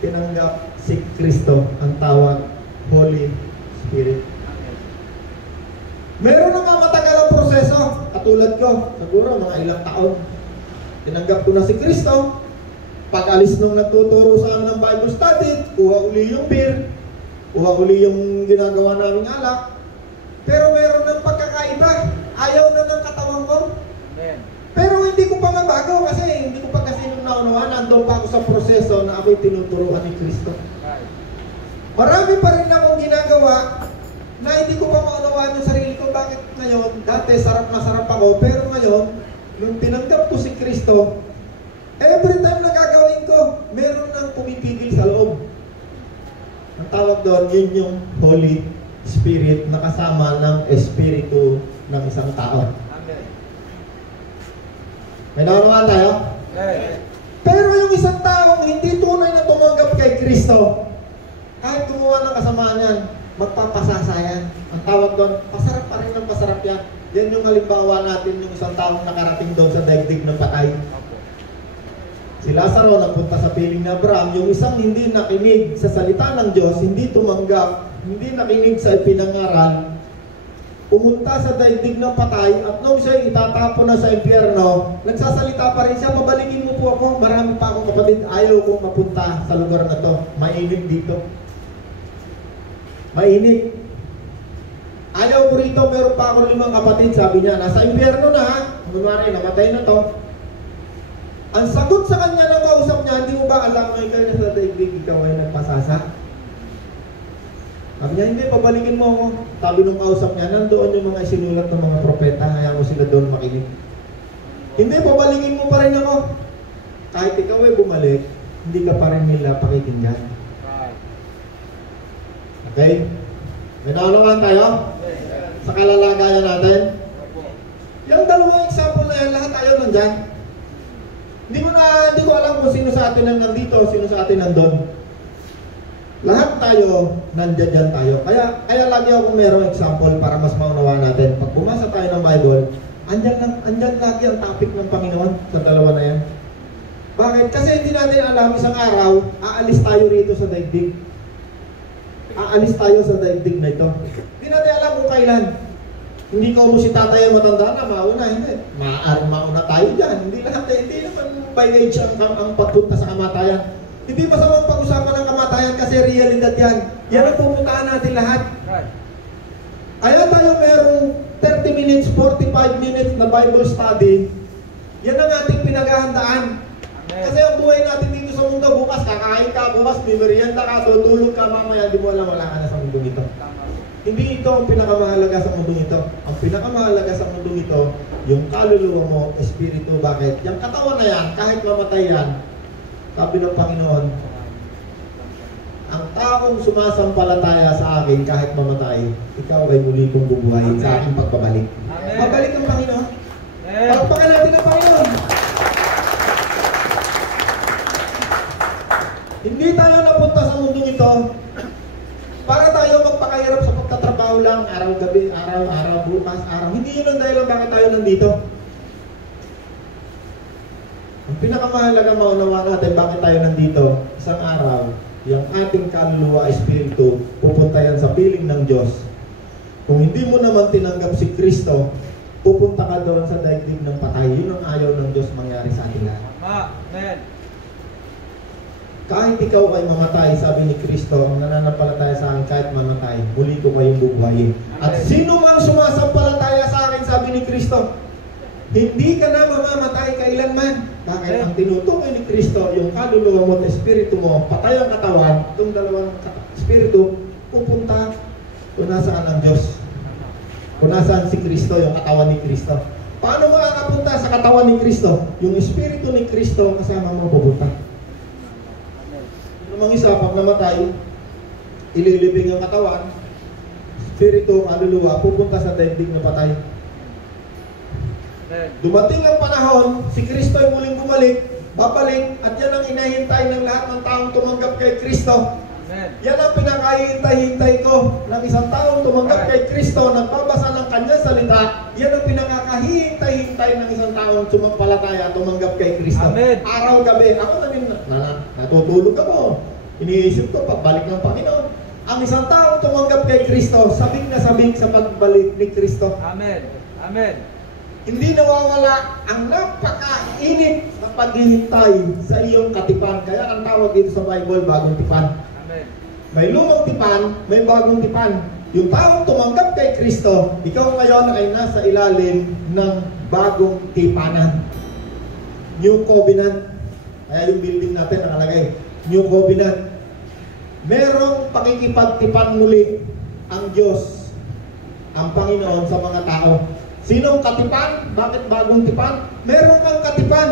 Tinanggap si Kristo, ang tawag, Holy Spirit. Meron na matagal ang proseso, katulad ko, siguro mga ilang taon. Tinanggap ko na si Kristo. Pag-alis nung nagtuturo sa amin ng Bible study, kuha uli yung beer, kuha uli yung ginagawa naming alak. Pero meron ng pagkakaiba. Ayaw na ng katawan ko. Amen. Pero hindi ko pa mabago kasi hindi ko pa kasi nung naunawaan. Nandun pa ako sa proseso na ako'y tinuturuan ni Kristo. Right. Marami pa rin akong ginagawa na hindi ko pa maunawaan yung sarili ko. Bakit ngayon? Dati sarap na sarap ako. Pero ngayon, nung tinanggap ko si Kristo, every time na gagawin ko, meron nang pumipigil sa loob. Ang tawag doon, yun yung Holy Spirit na kasama ng Espiritu ng isang tao. Amen. May naunawaan tayo? Amen. Pero yung isang taong hindi tunay na tumanggap kay Kristo, kahit gumawa ng kasamaan yan, magpapasasa yan. Ang tawag doon, pasarap pa rin ng pasarap yan. Yan yung halimbawa natin, yung isang taong nakarating doon sa daigdig ng patay. Si Lazaro napunta sa piling ni Abraham, yung isang hindi nakinig sa salita ng Diyos, hindi tumanggap, hindi nakinig sa ipinangaral, pumunta sa daigdig ng patay, at nung siya itatapon na sa impyerno, nagsasalita pa rin siya, "Pabalikin mo po ako, marami pa akong kapatid, ayaw kong mapunta sa lugar na to, mainit dito." Mainit. Ayaw ko rito, meron pa akong 5 kapatid, sabi niya, nasa impyerno na ha, kunwari, namatay na to. Ang sagot sa kanya ng kausap niya, "Hindi mo ba alam na ikaw na sa daigdig, ikaw ay nagpasasa?" Sabi niya, "Hindi, pabalikin mo ako." Sabi nung kausap niya, "Nandoon yung mga sinulat ng mga propeta, hayaan mo sila doon makinig." "Hindi, pabalikin mo pa rin ako. Kahit ikaw ay bumalik, hindi ka pa rin nila pakikinggan." Right. Okay? May naunawaan tayo? Sa kalalagayan natin? Yung dalawang example na yan, lahat tayo nandyan. Hindi ko alam kung sino sa atin ang nandito, sino sa atin nandun. Lahat tayo, nandyan tayo. Kaya lagi akong merong example para mas maunawaan natin. Pag bumasa tayo ng Bible, andyan lagi ang topic ng Panginoon sa dalawa na yan. Bakit? Kasi hindi natin alam, isang araw, aalis tayo rito sa daigdig. Aalis tayo sa daigdig na ito. Hindi natin alam kung kailan. Hindi ko mo si tatay ang matanda na mauna, hindi. Mauna tayo dyan. Hindi naman by age ang pagpunta sa kamatayan. Hindi masamang pag-usapan ng kamatayan kasi realidad yan. Yan ang pupuntahan natin lahat. Right. Kaya tayo merong 30 minutes, 45 minutes na Bible study. Yan ang ating pinaghahandaan. Kasi ang buhay natin dito sa mundo, bukas kakain ka, bukas may merienda ka, tutulog ka, mamaya di mo alam, wala ka na sa mundo ito. Hindi ito ang pinakamahalaga sa mundo ito. Ang pinakamahalaga sa mundo ito, yung kaluluwa mo, espiritu. Bakit? Yung katawan na yan, kahit mamatay yan, sabi ng Panginoon, ang taong sumasampalataya sa akin kahit mamatay, ikaw ay muli kong bubuhayin sa aking pagbabalik. Amen. Magbalik ang Panginoon. Amen. Palakpakan natin ang Panginoon. Hindi tayo napunta sa mundong ito para tayo magpakahirap sa pagtatrabaho lang, araw-gabi, araw-araw, bukas, araw. Hindi yun ang dahilan bakit tayo nandito. Ang pinakamahalaga maunawa natin bakit tayo nandito, isang araw, yung ating kaluluwa, espiritu, pupunta yan sa piling ng Diyos. Kung hindi mo naman tinanggap si Kristo, pupunta ka doon sa daigdig ng patay. Yun ang ayaw ng Diyos mangyari sa ating lahat. Amen. Kahit ikaw ay mamatay, sabi ni Kristo, nananampalataya sa akin kahit mamatay, muli ko kayong bubuhayin. At sino mang sumasampalataya sa akin, sabi ni Kristo, hindi ka na mamamatay kailanman. Bakit? Ang tinutukoy ni Kristo, yung kaluluwa mo at espiritu mo, patay ang katawan, itong dalawang espiritu, pupunta kung nasaan ang Diyos. Kung nasaan si Kristo, yung katawan ni Kristo. Paano makakapunta sa katawan ni Kristo? Yung espiritu ni Kristo kasama mo pupunta. Mga isa, pag namatay, ililibing ang katawan, espiritu, kaluluwa, pupunta sa daigdig na patay. Dumating ang panahon, si Kristo ay muling bumalik, babalik, at yan ang inahintay ng lahat ng taong tumanggap kay Kristo. Amen. Yan ang pinakahihintay-hintay ko ng isang taong tumanggap kay Kristo, nagbabasa ng kanyang salita. Yan ang pinakahihintay-hintay ng isang taong sumampalataya, tumanggap kay Kristo. Amen. Araw-gabi, ako natutulog ako. Iniisip ko, pagbalik ng Panginoon. Ang isang taong tumanggap kay Kristo, sabik na sabik sa pagbalik ni Kristo. Amen. Amen. Hindi nawawala ang napakainit na paghihintay sa iyong katipan. Kaya ang tawag dito sa Bible, bagong tipan. Amen. May lumang tipan, may bagong tipan. Yung taong tumanggap kay Kristo, ikaw ngayon ay nasa ilalim ng bagong tipanan. New Covenant. Kaya yung building natin nakalagay, New Covenant. Merong pakikipagtipan muli ang Diyos, ang Panginoon sa mga tao. Sinong katipan? Bakit bagong tipan? Meron kang katipan.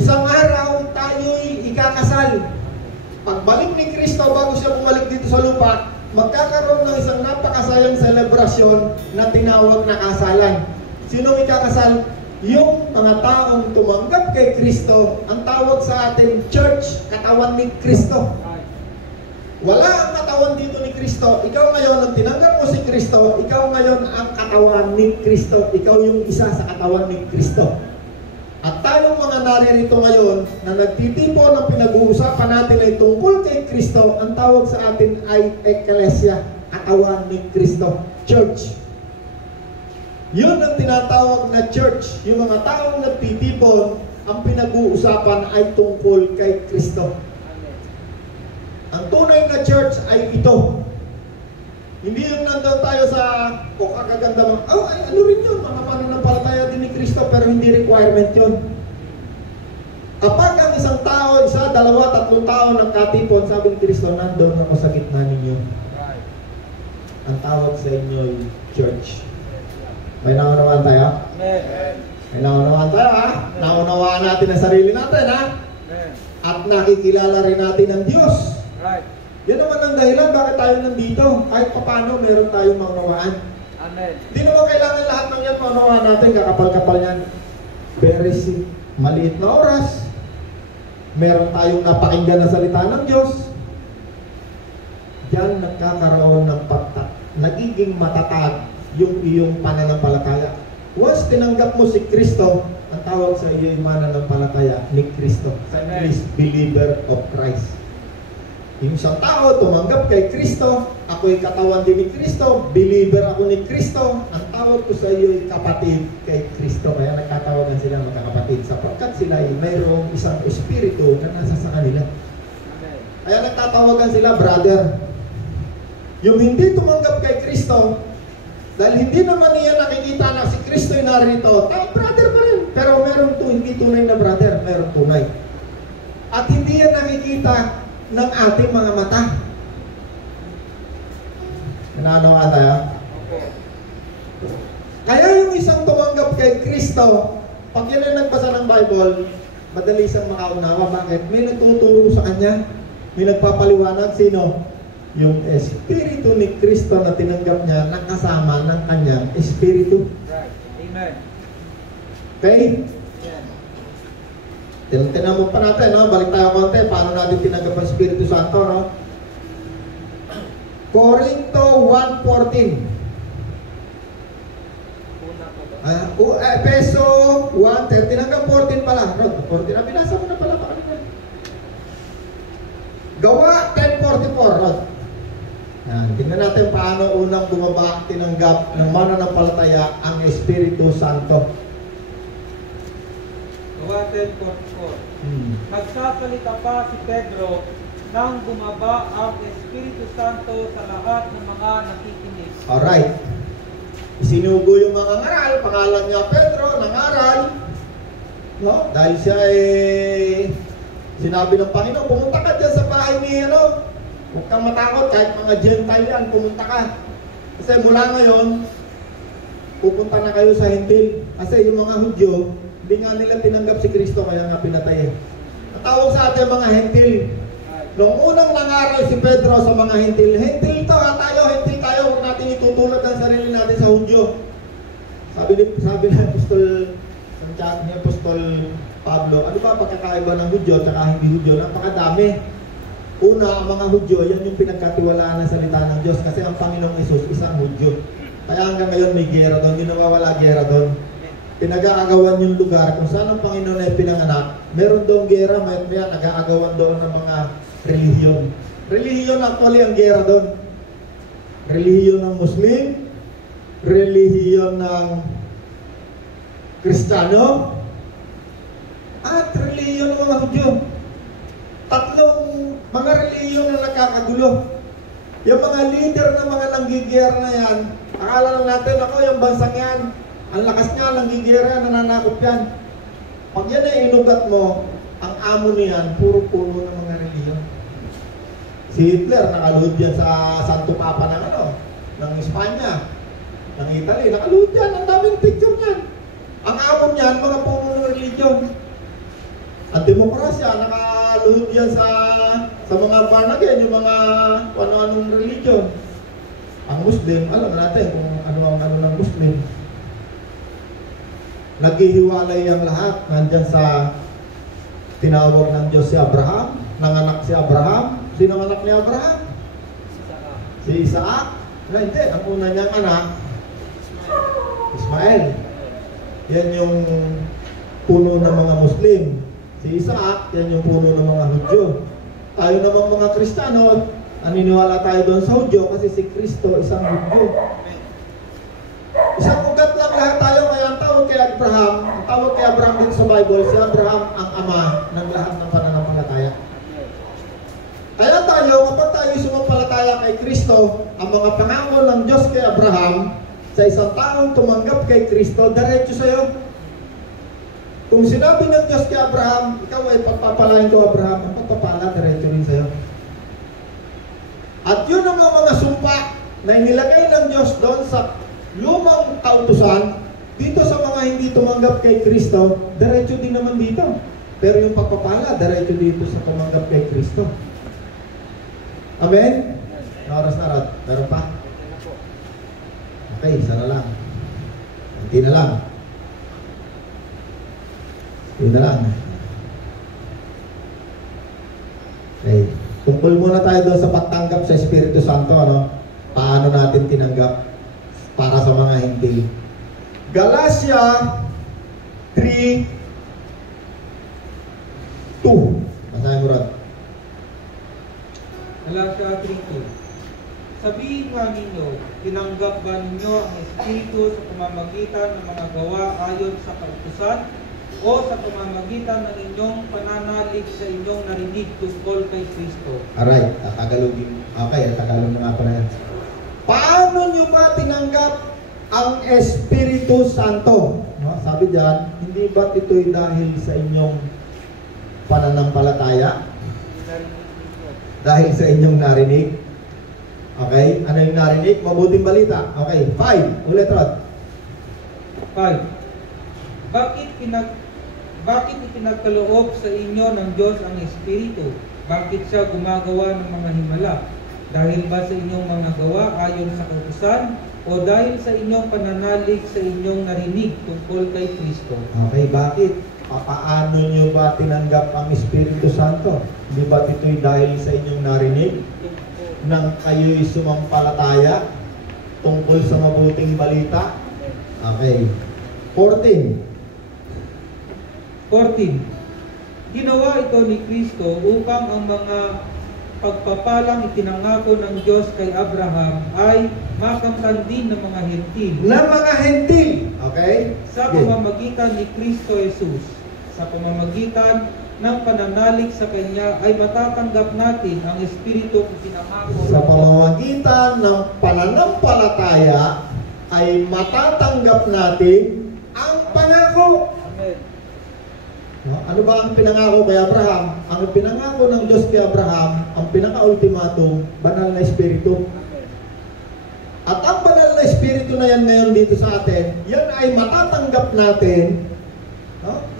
Isang araw tayo'y ikakasal. Pagbalik ni Kristo bago siya bumalik dito sa lupa, magkakaroon ng isang napakasayang selebrasyon na tinawag na kasalan. Sinong ikakasal? Yung mga taong tumanggap kay Kristo. Ang tawag sa atin, church, katawan ni Kristo. Wala ang katawan dito ni Kristo. Ikaw ngayon, ang tinanggap mo si Kristo, ikaw ngayon ang katawan ni Kristo. Ikaw yung isa sa katawan ni Kristo. At tayong mga naririto ngayon na nagtitipon ng pinag-uusapan natin ay tungkol kay Kristo, ang tawag sa atin ay Ecclesia, katawan ni Kristo, church. Yun ang tinatawag na church. Yung mga taong nagtitipon, ang pinag-uusapan ay tungkol kay Kristo. Ang tunay na church ay ito. Hindi yung nandun tayo sa kagaganda mo. Ano rin yun? Mga mananampalataya din ni Kristo, pero hindi requirement yun. Kapag ang isang tao, isa, dalawa, tatlong tao nagkatipon, sabi ni Kristo, nandun ako sa gitna ninyo. Ang tawag sa inyo ay church. May naunawaan tayo? Amen. May naunawaan tayo, ha? Naunawaan natin ang sarili natin, ha? Amen. At nakikilala rin natin ang Diyos. Right. Yan naman ang dahilan bakit tayo nandito. Kahit paano meron tayong maunawaan. Amen. Hindi naman kailangan lahat ng yan maunawaan natin. Kakapal-kapal yan. Very maliit na oras. Meron tayong napakinggan na salita ng Diyos. Diyan nagkakaroon ng nagiging matatag yung iyong pananampalataya. Once tinanggap mo si Kristo, ang tawag sa iyo ay mananampalataya ni Kristo. Sa English, believer of Christ. Yung isang tao, tumanggap kay Kristo, ako'y katawan din ni Kristo, believer ako ni Kristo, ang tawag ko sa iyo ay kapatid kay Kristo. Kaya nagkatawagan sila magkakapatid sapagkat sila ay mayroong isang espiritu na nasa sa kanila. Kaya nagtatawagan sila brother. Yung hindi tumanggap kay Kristo, dahil hindi naman niya nakikita na si Kristo ay narito, tayo brother pa rin. Pero meron hindi tunay na brother, meron tunay. At hindi yan nakikita ng ating mga mata. Nananawa tayo? Kaya yung isang tumanggap kay Kristo, pag yan ay nagbasa ng Bible, madali siyang makaunawa. Bakit? May nagtuturo sa kanya. May nagpapaliwanag. Sino? Yung Espiritu ni Kristo na tinanggap niya, nakasama ng kanyang Espiritu. Right. Amen. Okay? Tinan mo pa natin, no? Balik tayo konti. Paano natin tinanggap ang Espiritu Santo, no? Corinto 1:14. Peso 1:13 hanggang 14 pala. Rod, 14 na binasa mo na pala. Gawa 10:44, Rod. Tingnan natin paano unang bumaba tinanggap ng mananampalataya ang Espiritu Santo. Gawa 10:44. Nagsasalita pa si Pedro nang bumaba ang Espiritu Santo sa lahat ng mga nakikinig. Alright. Isinugo yung mga ngaral, pangalan niya Pedro, nangaral. No? Dahil siya sinabi ng Panginoon, pumunta ka dyan sa bahay ni huwag kang matakot, kahit mga Gentile yan, pumunta ka. Kasi mula ngayon, pupunta na kayo sa Hentil. Kasi yung mga Hudyo, hindi nga nila tinanggap si Kristo, kaya nga pinatay. Ang tawag sa atin mga Hentil. Nung unang nangaral si Pedro sa mga Hentil, Hentil to, Hentil tayo, huwag natin itutulad ang sarili natin sa Hudyo. Sabi ni Apostol Pablo, ano ba pagkakaiba ng Hudyo at hindi Hudyo? Napakadami. Una, ang mga Hudyo, yan yung pinagkatiwalaan ng salita ng Diyos kasi ang Panginoong Hesus isang Hudyo. Kaya hanggang ngayon may gera doon, hindi nawawala gera doon. Pinag-aagawan yung lugar kung saan ang Panginoon ay pinanganak. Meron doong gera, may nag-aagawan doon ng mga relihiyon. Relihiyon actually ang gera doon. Relihiyon ng Muslim, relihiyon ng Kristiyano, at relihiyon ng mga Hudyo. Tatlong mga relihiyon na nagkakagulo. Yung mga leader ng mga nanggigera na yan, akala lang natin, ako yung bansang yan, ang lakas niya, nanggigera, nananakot yan. Pag yan ay inugat mo, ang amo niyan, puro puno ng mga relihiyon. Si Hitler, nakaluhod yan sa Santo Papa ng Espanya, ng Italy, nakaluhod yan, ang daming picture niyan. Ang amo niyan, mga puno ng relihiyon. At demokrasya, nakaluhod yan sa mga barnagyan, yung mga ano-anong religion. Ang Muslim, alam natin kung ano ng Muslim. Naghihiwalay ang lahat. Nandyan sa tinawag ng Diyos si Abraham. Nanganak si Abraham. Sino ang anak ni Abraham? Si Isaac. Hindi, ang una niyang anak, Ismael. Yan yung puno ng mga Muslim. Si Isaac, yan yung puno ng mga Hudyo. Tayo namang mga Kristiyano, naniniwala tayo doon sa Hudyo kasi si Kristo isang Hudyo. Isang ugat lang lahat tayo, kaya ang tawag kay Abraham dito sa Bible, si Abraham ang ama ng lahat ng pananampalataya. Kaya tayo, kapag tayo sumampalataya kay Kristo, ang mga pangako ng Diyos kay Abraham, sa isang taong tumanggap kay Kristo, diretso sa'yo. Kung sinabi ng Diyos kay Abraham, ikaw ay pagpapalain ko Abraham, ang pagpapala, diretso rin sa'yo. At yun ang mga sumpa na inilagay ng Diyos doon sa lumang kautusan, dito sa mga hindi tumanggap kay Kristo, diretso din naman dito. Pero yung pagpapala, diretso dito sa tumanggap kay Kristo. Amen? Oras na rod. Meron pa? Okay, isa na lang. Hindi na lang. Yun na lang. Okay. Tungkol muna tayo doon sa pagtanggap sa Espiritu Santo. Paano natin tinanggap para sa mga hindi. Galatia 3:2. Basahin mo rin. Galatia 3:2. Sabihin nga ninyo, tinanggap ba ninyo ang Espiritu sa pamamagitan ng mga gawa ayon sa kautusan o sa pamamagitan ng inyong pananalig sa inyong narinig tungkol kay Kristo? Alright, Tagalogin. Okay, Tagalog na nga pala yan. Paano nyo ba tinanggap ang Espiritu Santo? Sabi dyan, hindi ba ito'y dahil sa inyong pananampalataya? Dahil sa inyong narinig? Okay, ano yung narinig? Mabuting balita. Okay, 5. Ulit, Rod. 5. Bakit ipinagkaloob sa inyo ng Diyos ang Espiritu? Bakit siya gumagawa ng mga himala? Dahil ba sa inyong mga gawa ayon sa kautusan o dahil sa inyong pananalig sa inyong narinig tungkol kay Kristo? Okay, bakit? Paano nyo ba tinanggap ang Espiritu Santo? Hindi ba ito'y dahil sa inyong narinig? Nang kayo'y sumampalataya tungkol sa mabuting balita? Okay. 14. Ginawa ito ni Kristo upang ang mga pagpapalang itinangako ng Diyos kay Abraham ay makamtan din ng mga hentil. Ng mga hentil. Okay? Sa pamamagitan ni Kristo Jesus. Sa pamamagitan ng pananalig sa Kanya ay matatanggap natin ang Espiritu itinangako. Sa pamamagitan ng pananampalataya ay matatanggap natin ang pangako. Amen. Ano ba ang pinangako kay Abraham? Ang pinangako ng Diyos kay Abraham, ang pinaka-ultimatum, banal na Espiritu. At ang banal na Espiritu na yan ngayon dito sa atin, yan ay matatanggap natin.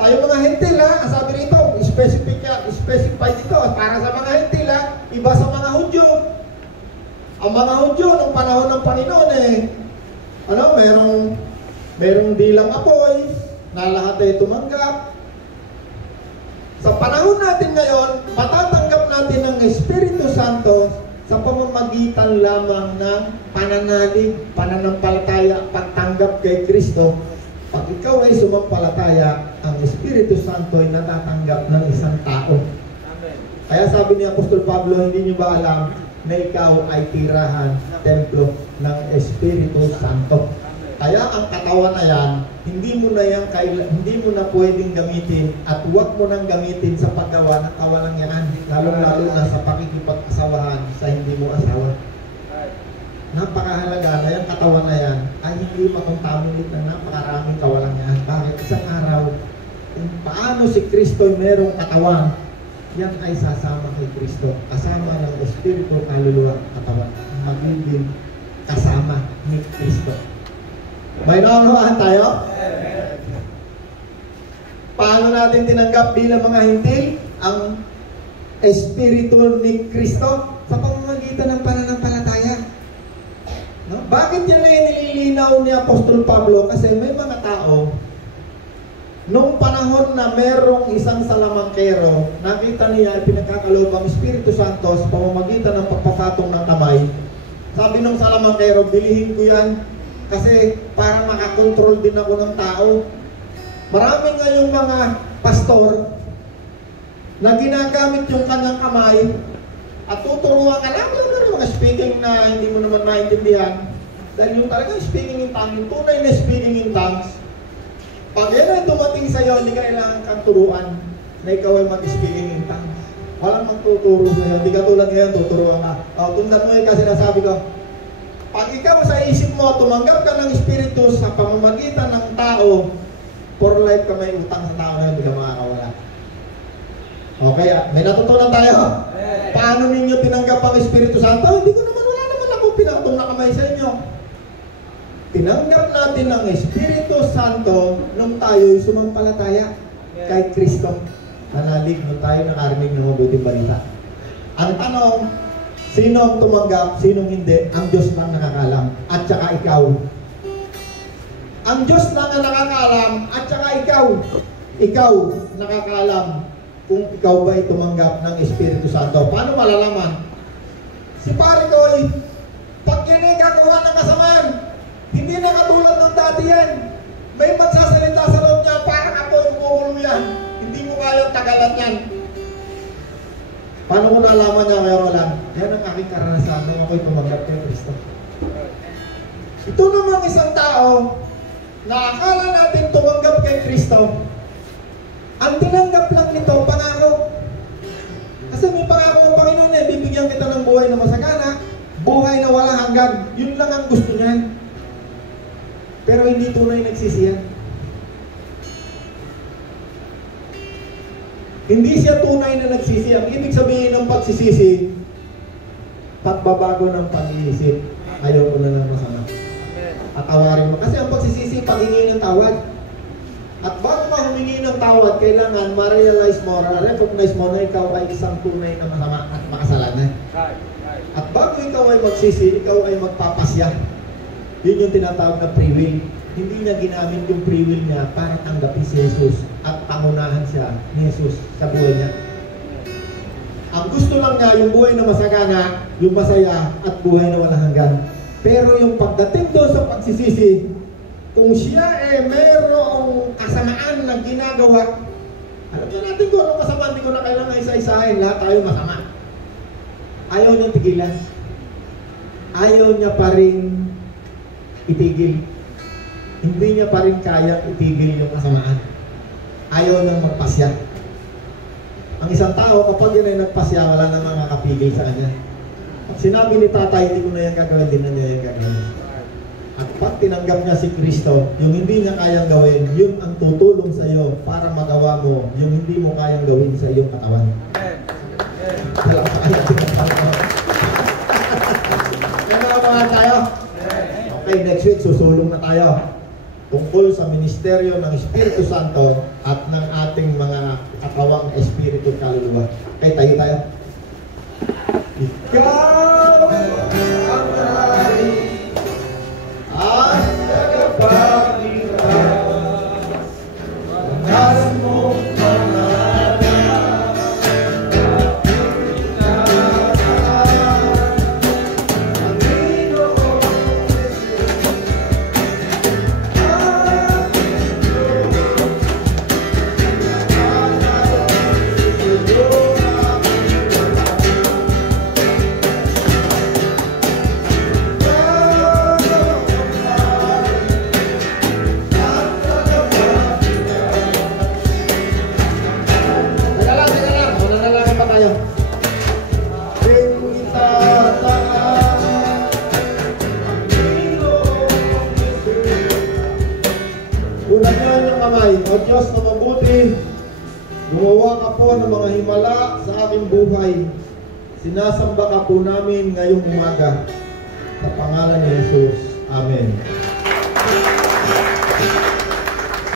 Tayo mga hentil, ang sabi rito, specified ito, para sa mga hentil, iba sa mga Hudyo. Ang mga Hudyo, nung panahon ng Panginoon, merong dilang apoy, na lahat ay tumanggap. Sa panahon natin ngayon, matatanggap natin natin ng Espiritu Santo sa pamamagitan lamang ng pananalig, pananampalataya, pagtanggap kay Kristo. Pag ikaw ay sumampalataya, ang Espiritu Santo ay natatanggap ng isang tao. Amen. Kaya sabi ni Apostol Pablo, hindi niyo ba alam na ikaw ay tirahan, templo ng Espiritu Santo? Kaya ang katawan na yan, hindi mo na pwedeng gamitin at huwag mo nang gamitin sa paggawa ng kawalangyaan, lalo-lalo na sa pakikipag-asawahan sa hindi mo asawa. Napakahalaga na yung katawan na yan ay hindi makontaminate ng napakaraming kawalangyaan. Bakit? Isang araw, kung paano si Kristo merong katawan, yan ay sasama kay Kristo. Kasama ng Espiritu, kaluluwa, katawan. Magiging kasama ni Kristo. May naunawaan tayo? Paano natin tinanggap bilang mga hintil ang Espiritu ni Kristo? Sa pamamagitan ng pananampalataya. No? Bakit yan ay nililinaw ni Apostol Pablo? Kasi may mga tao, nung panahon na merong isang salamangkero, nakita niya ay pinagkakaloob ang Espiritu Santo sa pamamagitan ng pagpapatong ng kamay. Sabi nung salamangkero, bilihin ko yan kasi para makakontrol din ako ng tao. Maraming ngayong mga pastor na ginagamit yung kanyang kamay at tuturuan ka lang ng mga speaking na hindi mo naman maintindihan. Dahil yung talagang speaking in tongues, yung tunay na speaking in tongues, pag yan ay dumating sa'yo, hindi kailangan kang turuan na ikaw ay mag-speaking in tongues. Walang magtuturo sa'yo. Hindi ka tulad ngayon, tuturuan ka. Tundan mo yung kasi nasabi ko, pag ikaw sa isip mo, tumanggap ka ng Espiritu sa pamamagitan ng tao, for life ka may utang sa tao na hindi ka makakawala. Okay, may natutunan tayo. Paano ninyo tinanggap ang Espiritu Santo? Hindi ko naman, wala naman ako pinatong na kamay sa inyo. Tinanggap natin ang Espiritu Santo nung tayo'y sumampalataya kay Kristo. Nanalig nung tayo nakarinig ng mabuting balita. Ang tanong, sino ang tumanggap, sino hindi? Ang Diyos lang nakakalam. At saka ikaw. Ang Diyos lang ang nakakalam at saka ikaw. Ikaw nakakalam kung ikaw ba ay tumanggap ng Espiritu Santo. Paano malalaman? Si pare ko ay, pag yan ay gagawa ng kasamaan, hindi na katulad ng dati yan. May magsasalita sa loob niya, parang ako yung kumukulo yan. Hindi mo kayang tagalan yan. Paano ko nalaman niya ngayon wala? Yan ang aking karanasan nung ako'y tumanggap kay Kristo. Ito namang isang tao na akala natin tumanggap kay Kristo, ang tinanggap lang nito, pangako. Kasi may pangako ng Panginoon eh, bibigyan kita ng buhay na masagana, buhay na walang hanggan. Yun lang ang gusto niya. Pero hindi tunay nagsisiyan. Hindi siya tunay na nagsisi. Ang ibig sabihin ng pagsisisi, pagbabago ng pag-iisip. Ayaw ko na lang masama. At tawarin mo. Kasi ang pagsisisi, paghingi ng tawad. At bago ka humingi ng tawad, kailangan ma-realize mo, ma-recognize mo na ikaw ay isang tunay na masama at makasalanan. At bago ikaw ay magsisi, ikaw ay magpapasya. Yun yung tinatawag na free will. Hindi niya ginamit yung free will niya para tanggapin si Jesus at pangunahan siya ni Jesus sa buhay niya. Ang gusto lang niya, yung buhay na masagana, yung masaya, at buhay na walang hanggan. Pero yung pagdating doon sa pagsisisi, kung siya mayroong kasamaan na ginagawa, alam na natin kung anong kasamaan, hindi ko na kailangan isa-isahin, lahat tayo masama. Ayaw niyang tigilan. Ayaw niya pa rin itigil. Hindi niya pa rin kayang itigil yung kasamaan. Ayaw niyang magpasya. Ang isang tao, kapag yun ay nagpasya, wala nang makakapigil sa kanya. Pag sinabi ni tatay, hindi ko na yan gagawin, din na niya yan gagawin. At pag tinanggap niya si Kristo, yung hindi niya kayang gawin, yun ang tutulong sa iyo para magawa mo yung hindi mo kayang gawin sa iyong katawan. Wala pa kaya tinatawag. Kaya mga tayo? Okay, next week susulong na tayo tungkol sa ministeryo ng Espiritu Santo at ng ating mga katawang Espiritu kaluluwa. Okay, tayo. Ikaw ang hari at tagapagligtas, wagas mong pangalan, Tingnan niyong kamay. O Diyos na mabuti, gumawa ka po ng mga himala sa aking buhay. Sinasamba ka po namin ngayong umaga. Sa pangalan ni Jesus. Amen.